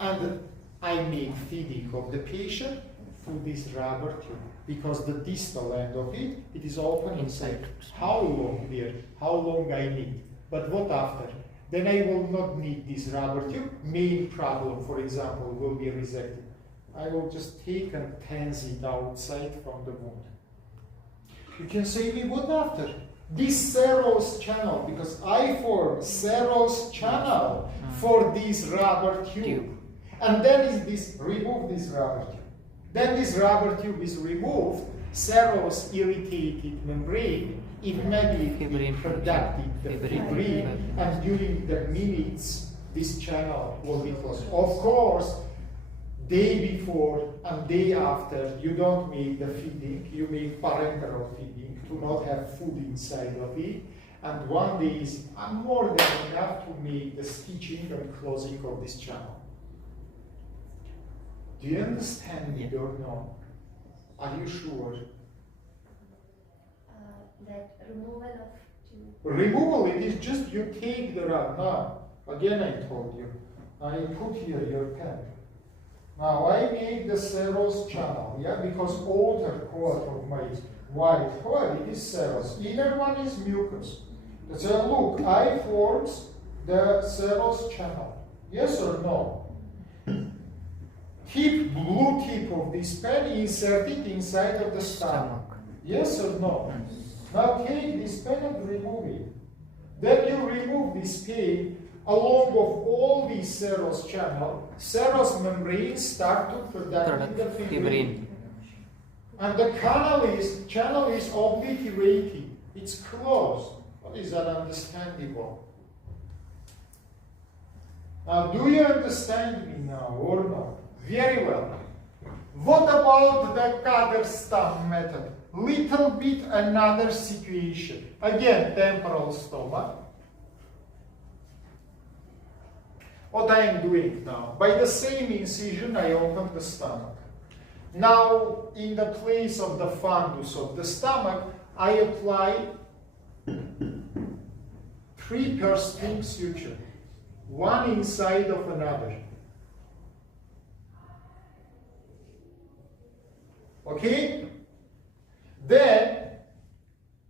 And I make feeding of the patient through this rubber tube. because the distal end of it is open inside. How long there? How long I need? But what after? Then I will not need this rubber tube. Main problem, for example, will be resected. I will just take and tense it outside from the wound. You can say me, what after? This serous channel, because I form serous channel for this rubber tube. And then is this, remove this rubber tube. Then this rubber tube is removed, serous irritated membrane, it immediately conducted the fibrin, and during the minutes, this channel will be closed. Of course, day before and day after, you don't make the feeding, you make parenteral feeding to not have food inside of it. And 1 day is more than enough to make the stitching and closing of this channel. Do you understand me or no? Are you sure? That removal of tube. Removal, it is just you take the rub. Now, again I told you, I put here your pen. Now I make the serous channel, yeah, because outer coat of my white coat, it is serous. Inner one is mucus. So look, I forms the serous channel. Yes or no? Keep blue tip of this pen inserted inside of the stomach. Yes or no? Now take this pen and remove it. Then you remove this pen along with all these serous channel. Serous membranes start to produce the fibrin. And the channel is obliterated. It's closed. What is that understandable? Now, do you understand me now or not? Very well. What about the Kader-Stamm method? Little bit another situation. Again, temporal stomach. What I am doing now? By the same incision, I open the stomach. Now, in the place of the fundus of the stomach, I apply 3 purse-string suture, one inside of another. Okay? Then,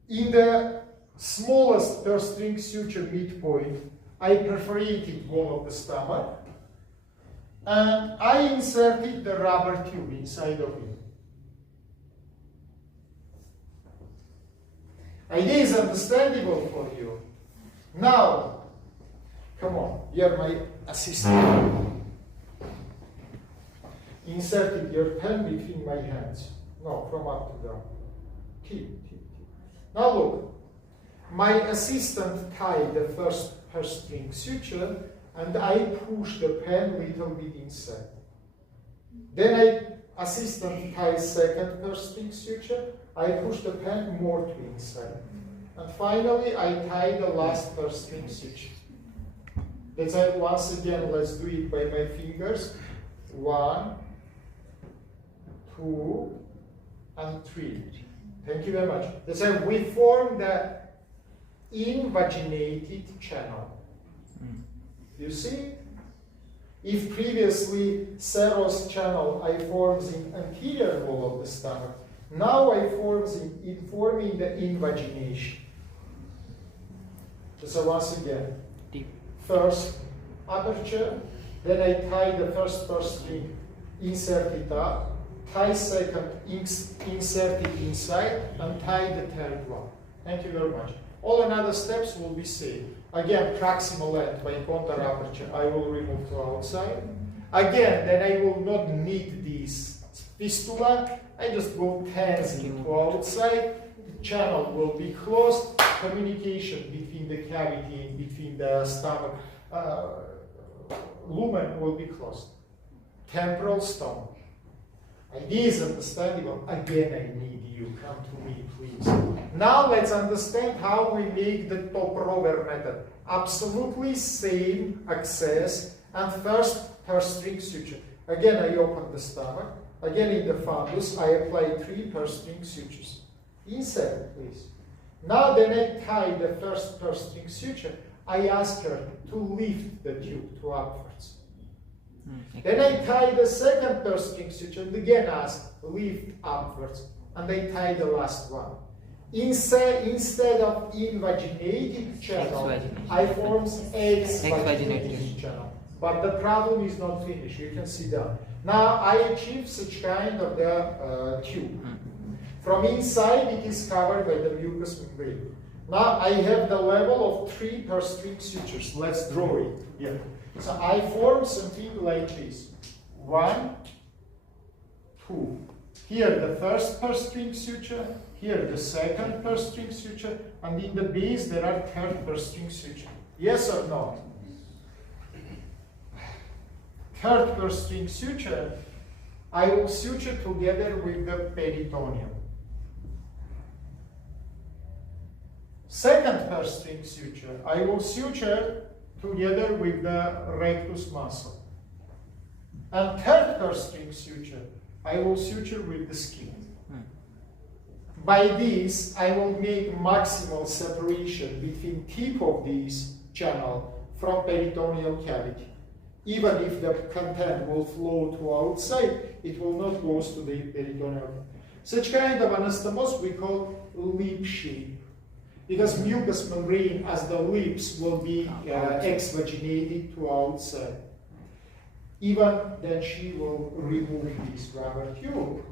in the smallest purse-string suture midpoint, I perforated wall of the stomach, and I inserted the rubber tube inside of it. Idea is understandable for you. Now, come on, you're my assistant. Inserted your pen between my hands. No, from up to down. Keep. Now look, my assistant tied the first purse-string suture, and I push the pen a little bit inside. Then assistant ties second purse-string suture, I push the pen more to inside. And finally, I tie the last purse-string suture. Once again, let's do it by my fingers. 1, 2, and 3. Thank you very much. That's how we form the invaginated channel. You see? If previously serous channel I forms in anterior wall of the stomach, now I forms in forming the invagination. So once again, first aperture, then I tie the first purse-string, insert it up, tie second, insert it inside, and tie the third one. Thank you very much. All another steps will be same. Again, proximal end by contour aperture, I will remove to outside. Again, then I will not need this fistula. I just go tense it to outside. The channel will be closed. Communication between the cavity and between the stomach lumen will be closed. Temporal stomach. Idea is understandable. Again, I need you. Come to me, please. Now let's understand how we make the top rover method. Absolutely same access, and first purse-string suture. Again, I open the stomach. Again, in the fundus, I apply 3 purse-string sutures. Insert, please. Now then I tie the first purse-string suture. I ask her to lift the tube to upwards. Then I tie the second purse-string suture and again ask, lift upwards. and I tie the last one. Instead of invaginated channel, I form exvaginated channel. But the problem is not finished. You can see that. Now I achieve such kind of the tube. From inside, it is covered by the mucous membrane. Now I have the level of 3 per string sutures. Let's draw it here. So I form something like this. 1, 2. Here the first per string suture, here the second per string suture, and in the base there are third per string suture. Yes or no? Third per string suture, I will suture together with the peritoneum. Second per string suture, I will suture together with the rectus muscle. And third per string suture, I will suture with the skin. By this, I will make maximal separation between tip of this channel from peritoneal cavity. Even if the content will flow to outside, it will not go to the peritoneal cavity. Such kind of anastomosis we call lip shape, because mucous membrane as the lips will be exvaginated to outside. Even then she will remove this rubber tube.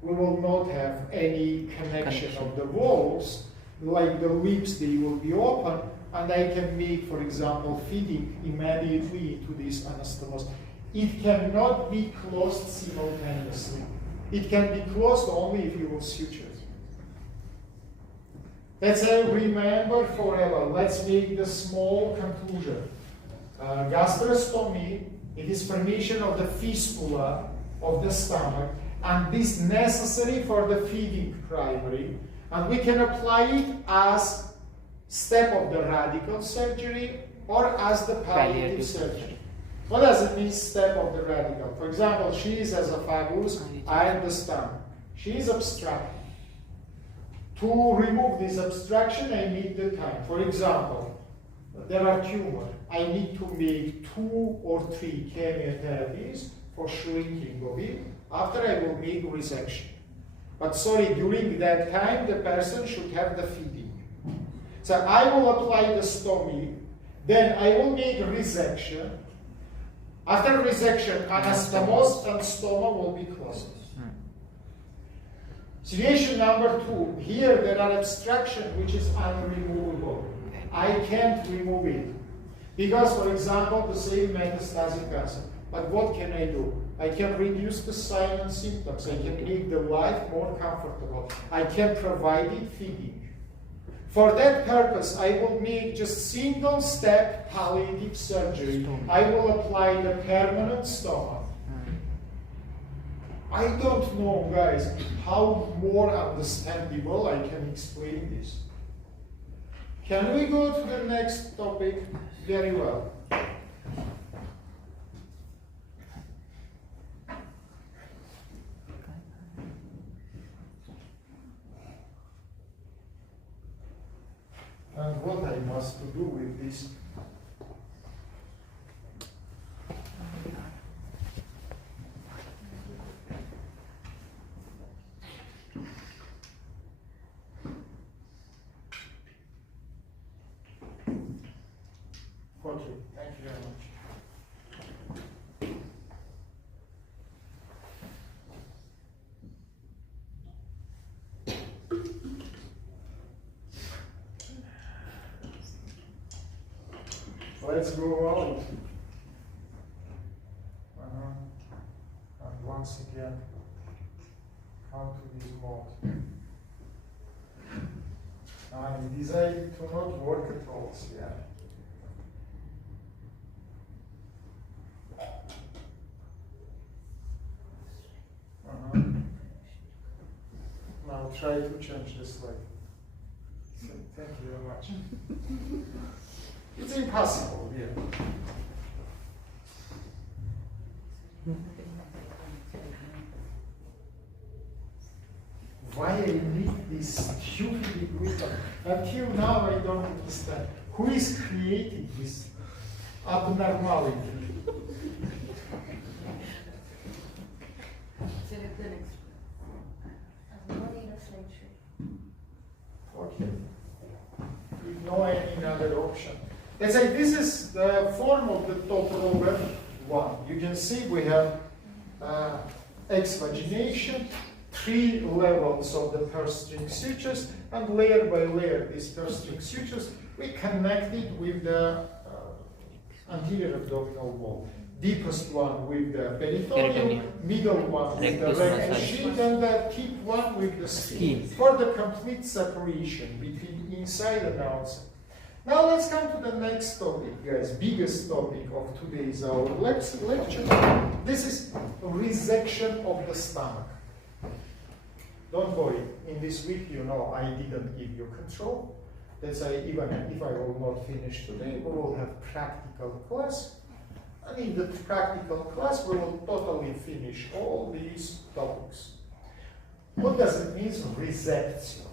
We will not have any connection of the walls, like the lips, they will be open, and I can make, for example, feeding immediately into this anastomosis. It cannot be closed simultaneously. It can be closed only if you will suture. Let's remember forever. Let's make the small conclusion. Gastrostomy, it is formation of the fistula of the stomach, and this necessary for the feeding primary, and we can apply it as step of the radical surgery or as the palliative surgery. What does it mean, step of the radical? For example, she is esophagus, I am the stomach. She is obstructed. To remove this obstruction, I need the time. For example, there are tumors. I need to make 2 or 3 chemotherapies for shrinking of it. After I will make resection. But sorry, during that time, the person should have the feeding. So I will apply the stomy, then I will make resection. After resection, anastomosis and stoma will be closed. Situation number 2, here there are obstruction which is unremovable. I can't remove it. Because, for example, the same metastatic cancer. But what can I do? I can reduce the signs and symptoms. I can make the life more comfortable. I can provide it feeding. For that purpose, I will make just single-step palliative surgery. I will apply the permanent stoma. I don't know, guys, how more understandable I can explain this. Can we go to the next topic? Very well. And what I must do with this? Okay, thank you very much. Let's go out. And once again, come to this mode. I decided to not work at all, yeah. Now try to change the slide. So, thank you very much. It's impossible, yeah. Why I need this stupid equipment? Until now I don't understand. Who is creating this abnormality? Select the next one. Let's say this is the form of the top roller one. You can see we have exvagination, 3 levels of the purse string sutures, and layer by layer these purse string sutures we connected with the anterior abdominal wall. Deepest one with the peritoneum, middle one with the rectus sheath, and the tip one with the skin for the complete separation between inside and outside. Now let's come to the next topic, guys, biggest topic of today's our lecture. This is resection of the stomach. Don't worry, in this week, you know, I didn't give you control. That's why even if I will not finish today, we will have practical class. And in the practical class, we will totally finish all these topics. What does it mean, resectio?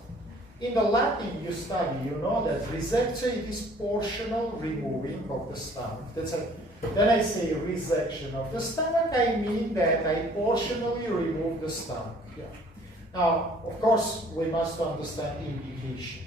In the Latin you study, you know that resectio it is portional removing of the stomach. That's a, when I say resection of the stomach, I mean that I portionally remove the stomach. Yeah. Now, of course, we must understand indication.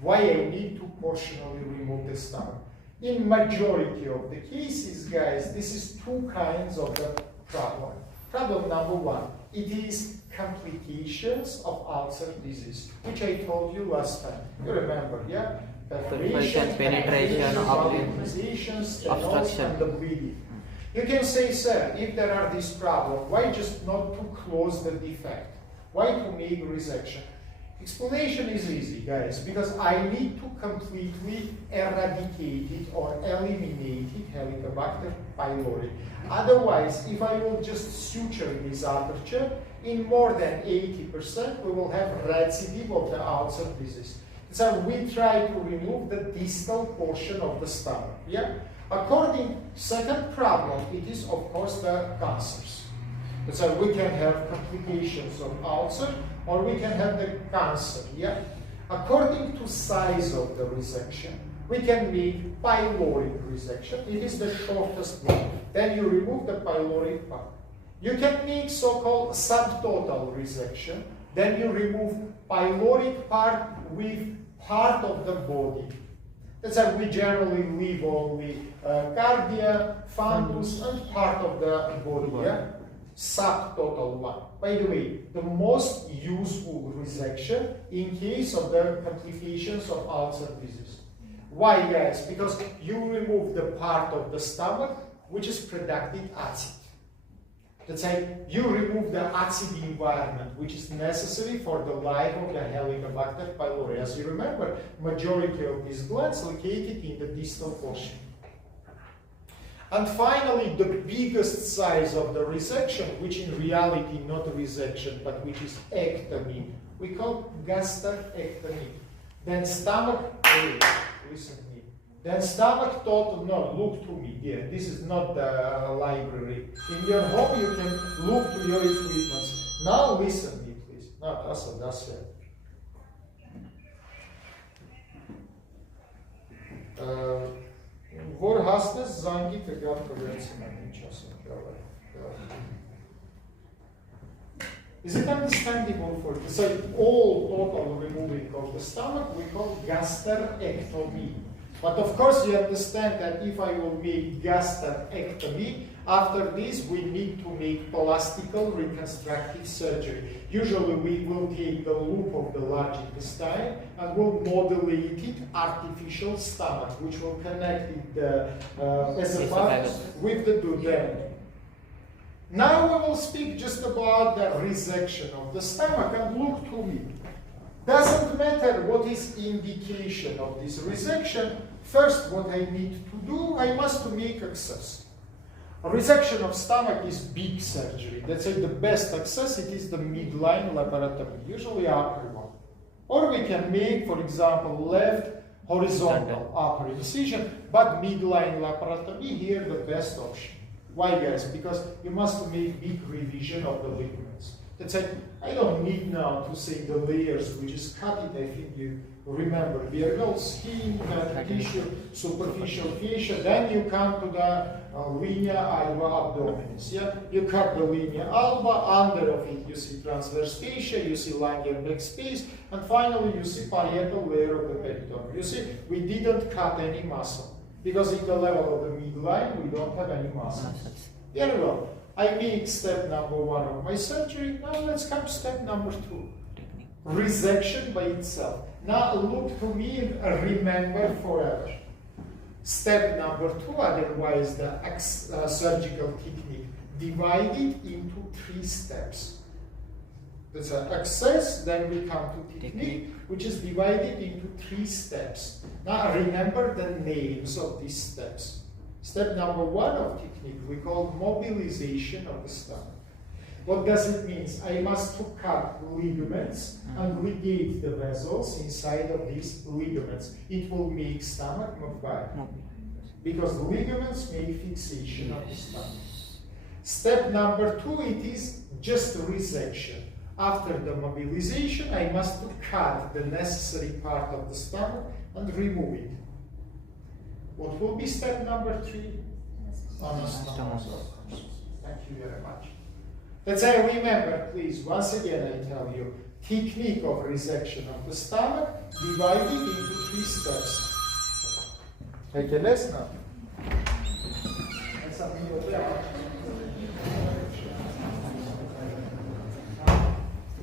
Why I need to portionally remove the stomach. In majority of the cases, guys, this is 2 kinds of the problem. Problem number 1, it is complications of ulcer disease, which I told you last time. You remember, yeah? Perforation, penetration, obstruction, and the bleeding. You can say, sir, if there are these problems, why just not to close the defect? Why to make resection? Explanation is easy, guys, because I need to completely eradicate it or eliminate it, Helicobacter pylori. Otherwise, if I will just suture this aperture, in more than 80% we will have recidivation of the ulcer disease. So we try to remove the distal portion of the stomach. Yeah. According second problem, it is of course the cancers. So we can have complications of ulcer, or we can have the cancer. Yeah. According to size of the resection, we can make pyloric resection. It is the shortest one. Then you remove the pyloric part. You can make so-called subtotal resection. Then you remove pyloric part with part of the body. That's why we generally leave only cardia, fundus, and part of the body. Yeah? Subtotal one. By the way, the most useful resection in case of the complications of ulcer disease. Why, guys? Because you remove the part of the stomach which is producing acid. That's why you remove the acid environment which is necessary for the life of the Helicobacter pylori. As you remember, majority of these glands located in the distal portion. And finally, the biggest size of the resection, which in reality not resection, but which is ectomy, we call gastrectomy. Then stomach, listen to me. Then stomach total, no, look to me, yeah, this is not the library. In your home, you can look to your equipments. Now listen to me, please. Not us, that's it. Vor hastăți zangi pe gata vieții în ceasul. Is it understandable for you? So all total removing of the stomach we call gastrectomy. But of course you understand that if I will make gastrectomy, after this we need to make plastical reconstructive surgery. Usually we will take the loop of the large intestine and will modulate it artificial stomach, which will connect the esophagus with the duodenum. Now we will speak just about the resection of the stomach, and look to me. Doesn't matter what is indication of this resection. First, what I need to do, I must make access. A resection of stomach is big surgery. That's the best access. It is the midline laparotomy, usually upper one. Or we can make, for example, left horizontal upper incision, but midline laparotomy here the best option. Why, guys? Because you must make big revision of the ligaments. That's it. I don't need now to say the layers which is cut it. I think you remember. Vertical skin, tissue, superficial fascia. Then you come to the linea alba abdominis. Yeah? You cut the linea alba. Under of it you see transverse fascia, you see Langerbeck space, and finally you see parietal layer of the peritoneum. You see, we didn't cut any muscle. because in the level of the midline we don't have any muscles. Very well. I make step number 1 of my surgery. Now let's come to step number 2. Resection by itself. Now look to me and remember forever. Step number 2, otherwise the surgical technique, divided into 3 steps. There's an access, then we come to technique, which is divided into 3 steps. Now remember the names of these steps. Step number 1 of technique we call mobilization of the stomach. What does it mean? I must to cut ligaments and ligate the vessels inside of these ligaments. It will make stomach mobile. Because the ligaments make fixation of the stomach. Step number 2, it is just resection. After the mobilization, I must cut the necessary part of the stomach and remove it. What will be step number 3? Anastomosis. Thank you very much. Let's say, remember, please, once again I tell you, technique of resection of the stomach divided into 3 steps. Take a lesson now.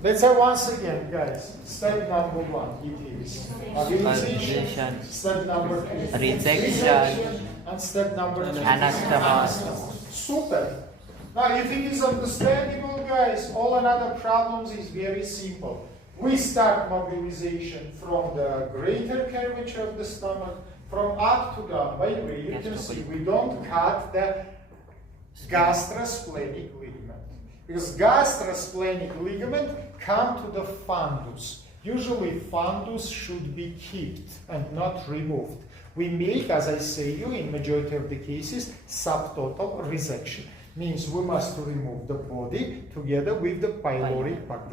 Let's say once again, guys. Step number 1, it is mobilization. Step number 2, resection. And step number 3, anastomosis. Super. Now, if it is understandable, guys, all another problems is very simple. We start mobilization from the greater curvature of the stomach, from up to down. By the way, you can see we don't cut the gastrosplenic ligament. Because gastrosplenic ligament come to the fundus. Usually fundus should be kept and not removed. We make, as I say you, in majority of the cases, subtotal resection. Means we must remove the body together with the pyloric part.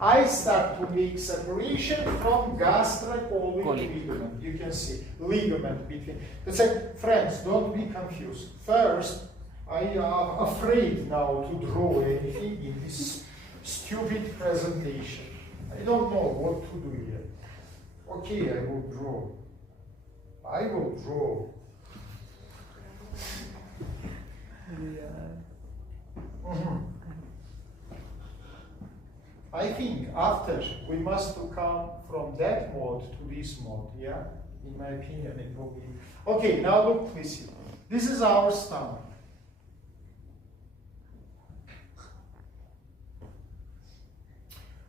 I start to make separation from gastrocolic ligament. You can see ligament between. Let's say, friends, don't be confused. First, I am afraid now to draw anything in this stupid presentation. I don't know what to do here. Okay, I will draw. I will draw. I think after we must come from that mode to this mode, yeah? In my opinion, it will be. Okay, now look, please. This is our stomach.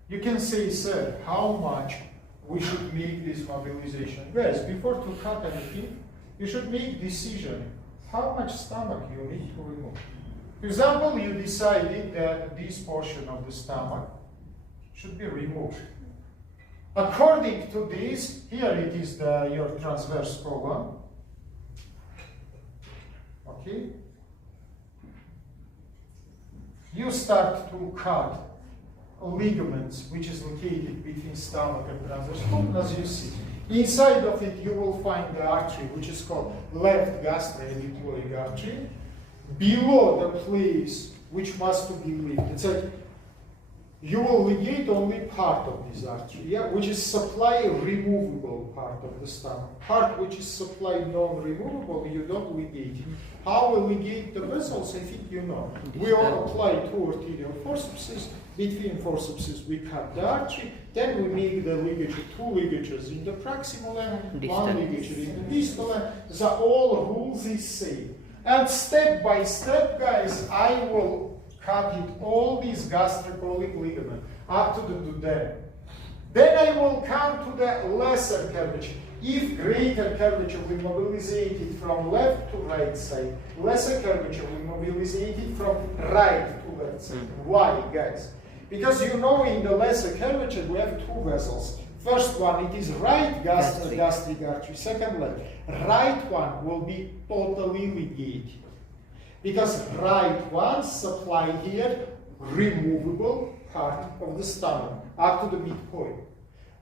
You can say, sir, how much we should make this mobilization? Guys, before to cut anything, you should make decision how much stomach you need to remove. For example, you decided that this portion of the stomach should be removed. According to this, here it is your transverse colon. Okay? You start to cut ligaments which is located between stomach and transverse colon, as you see. Inside of it you will find the artery which is called left gastroenteroanistomosis artery. Below the place which must be lifted. So you will ligate only part of this artery, yeah, which is supply removable part of the stomach. Part which is supply non-removable, you don't ligate it. How we ligate the vessels, I think you know. We all apply 2 arterial forceps. Between forceps we cut the artery, then we make the ligature, 2 ligatures in the proximal end, 1 ligature in the distal end. So all rules is same. And step by step, guys, I will cut it all these gastrocolic ligament up to the duodenum. Then I will come to the lesser curvature. If greater curvature we mobilize it from left to right side, lesser curvature we mobilize it from right to left side. Why, guys? Because you know in the lesser curvature we have 2 vessels. First one, it is right gastric artery. Second left. Right one will be totally ligated. Because right one supply here removable part of the stomach up to the midpoint.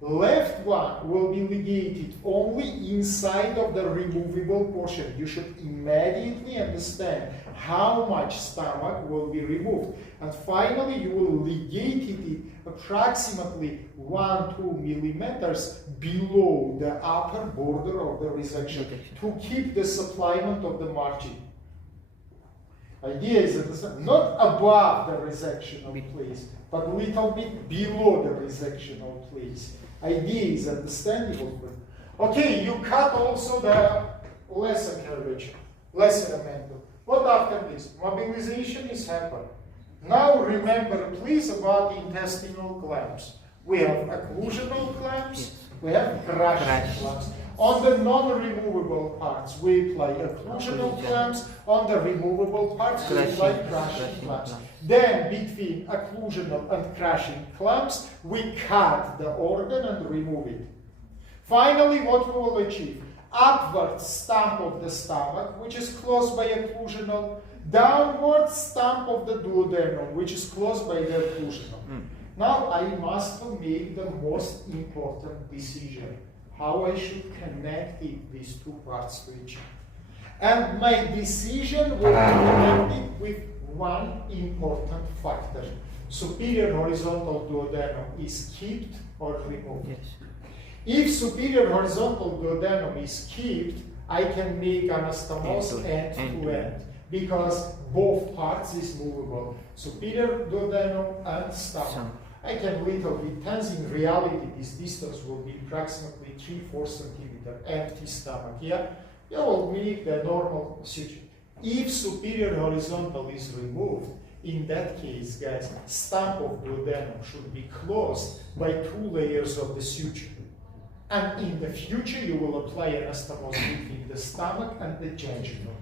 Left one will be ligated only inside of the removable portion. You should immediately understand how much stomach will be removed. And finally, you will ligate it approximately 1-2 millimeters below the upper border of the resection to keep the supplement of the margin. Idea is that not above the resectional place, but a little bit below the resectional place. Idea is understandable. Okay, you cut also the lesser curvature, lesser amendment. What after this? Mobilization is happened. Now remember, please, about intestinal clamps. We have occlusional clamps, we have crushing clamps. On the non-removable parts, we apply occlusional clamps. On the removable parts, we apply crushing clamps. Then, between occlusional and crushing clamps, we cut the organ and remove it. Finally, what we will achieve? Upward stump of the stomach, which is closed by occlusional. Downward stump of the duodenum, which is closed by the occlusional. Now, I must make the most important decision. How I should connect these two parts to each other. And my decision will be connected with one important factor. Superior horizontal duodenum is kept or removed. Yes. If superior horizontal duodenum is kept, I can make anastomosis end to end because both parts is movable. Superior duodenum and stomach. I can little bit tense. In reality, this distance will be approximately 3-4 centimeter empty stomach. Yeah, you will make the normal suture. If superior horizontal is removed, in that case, guys, stump of duodenum should be closed by 2 layers of the suture. And in the future, you will apply anastomosis between the stomach and the jejunum.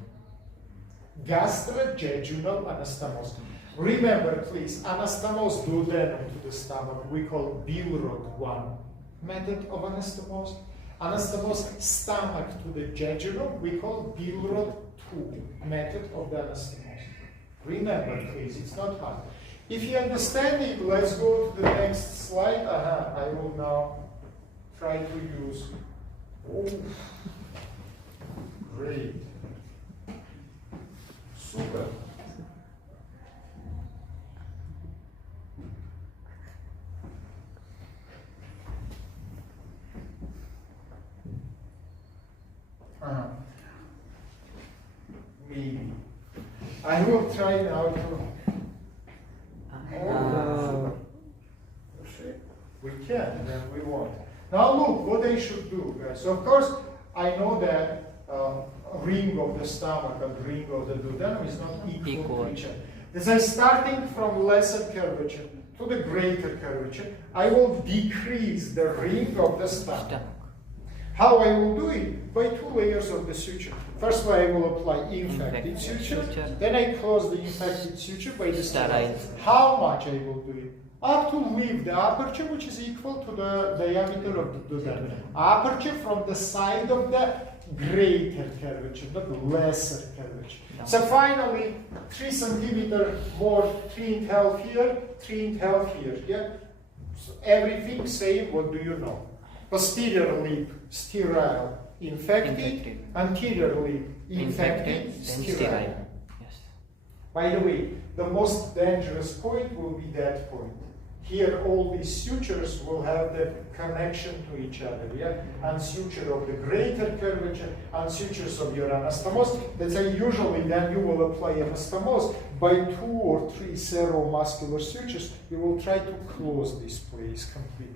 Gastrojejunal anastomosis. Remember, please, anastomosis duodenum to the stomach, we call Billrod 1 method of anastomosis. Anastomosis stomach to the jejunum, we call Billrod 2 method of the anastomosis. Remember, please, it's not hard. If you understand it, let's go to the next slide. I will now try to use. Oh, great. Super. Maybe. I will try now to. We can, then we won't. Now look, what I should do, guys. So of course, I know that ring of the stomach and ring of the duodenum is not equal to each other. As I'm starting from lesser curvature to the greater curvature, I will decrease the ring of the stomach. How I will do it? By 2 layers of the suture. First I will apply infected suture, then I close the infected suture by the sterile. How much I will do it? Up to leave the aperture, which is equal to the diameter of the duodenum. Aperture from the side of the greater curvature, not lesser curvature. No. So finally, 3 centimeter more, 3.5 here, 3.5 here. Yeah? So everything same, what do you know? Posterior lip, sterile, infected. Anterior lip, infected, sterile. Yes. By the way, the most dangerous point will be that point. Here, all these sutures will have the connection to each other, yeah? And suture of the greater curvature and sutures of your anastomosis. That's why usually then you will apply anastomosis by 2 or 3 seromuscular sutures. You will try to close this place completely.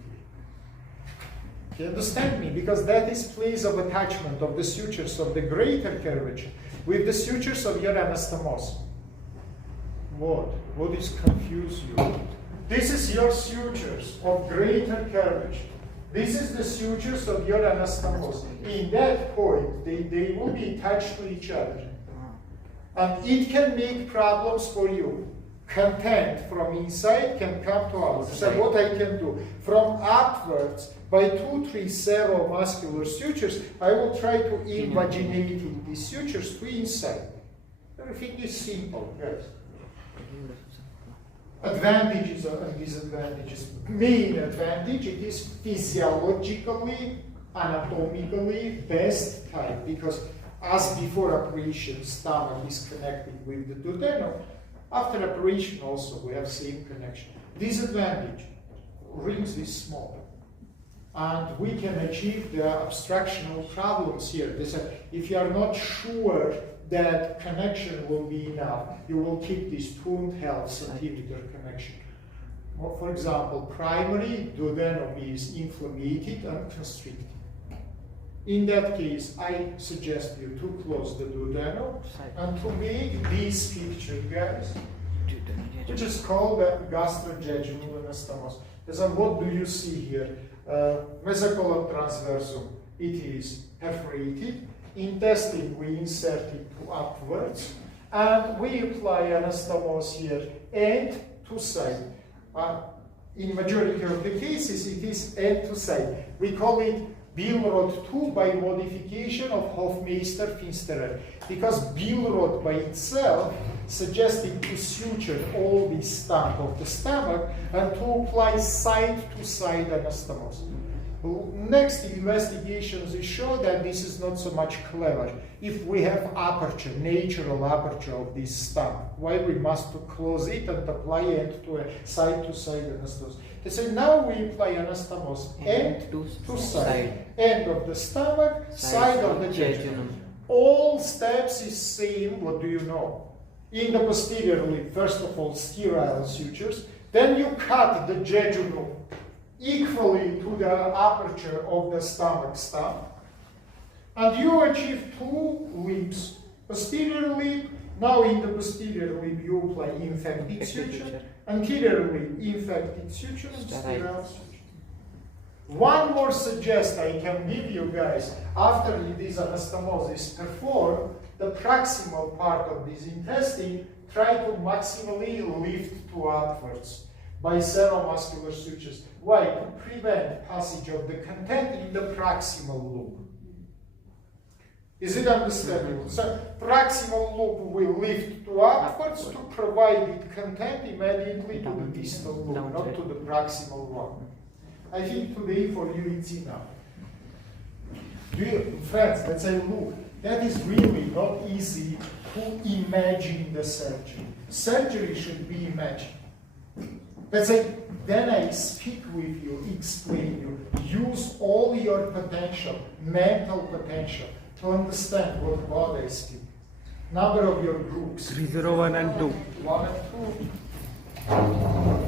You understand me? Because that is place of attachment of the sutures of the greater curvature with the sutures of your anastomosis. What is confuse you? This is your sutures of greater curvature. This is the sutures of your anastomosis. In that point, they will be attached to each other. And it can make problems for you. Content from inside can come to outside. So what I can do? From upwards, by 2-3 seromuscular sutures, I will try to invaginate these sutures to inside. Everything is simple, guys. Advantages and disadvantages. Main advantage, it is physiologically, anatomically best type, because as before operation, stomach is connected with the duodenum. After operation also we have same connection. Disadvantage, rings is small. And we can achieve the abstractional problems here. If you are not sure that connection will be enough, you will keep this 2.5 centimeter connection. For example, primary duodenum is inflamed and constricted. In that case, I suggest you to close the duodenum and to make this picture, guys, which is called the gastroenteroanastomosis anastomosis. And what do you see here? Mesocolon transversum, it is perforated. Intestine, we insert it to upwards. And we apply anastomosis here end to side. In majority of the cases, it is end to side. We call it Billrod 2 by modification of Hofmeister-Finsterer, because Billrod by itself suggested to suture all the stump of the stomach and to apply side-to-side anastomosis. Next investigations show that this is not so much clever. If we have aperture, natural aperture of this stump, why we must to close it and apply it to a side-to-side anastomosis? They say now we apply anastomosis end to side. End of the stomach, side of the jejunum. All steps is same, what do you know? In the posterior lip, first of all, sterile sutures, then you cut the jejunum equally to the aperture of the stomach stump, and you achieve two lips. Posterior lip, now in the posterior lip you apply infected suture, anterior lip infected suture, and sterile suture. One more suggestion I can give you guys, after this anastomosis is performed, the proximal part of this intestine, try to maximally lift to upwards by seromuscular sutures. Why? To prevent passage of the content in the proximal loop. Is it understandable? So proximal loop will lift to upwards to provide it content immediately to the distal loop, not to the proximal one. I think today for you it's enough. Friends, let's say, look, that is really not easy to imagine the surgery. Surgery should be imagined. Let's say, then I speak with you, explain you, use all your potential, mental potential, to understand what God I speak. Number of your groups. 301 and 2. 1 and 2.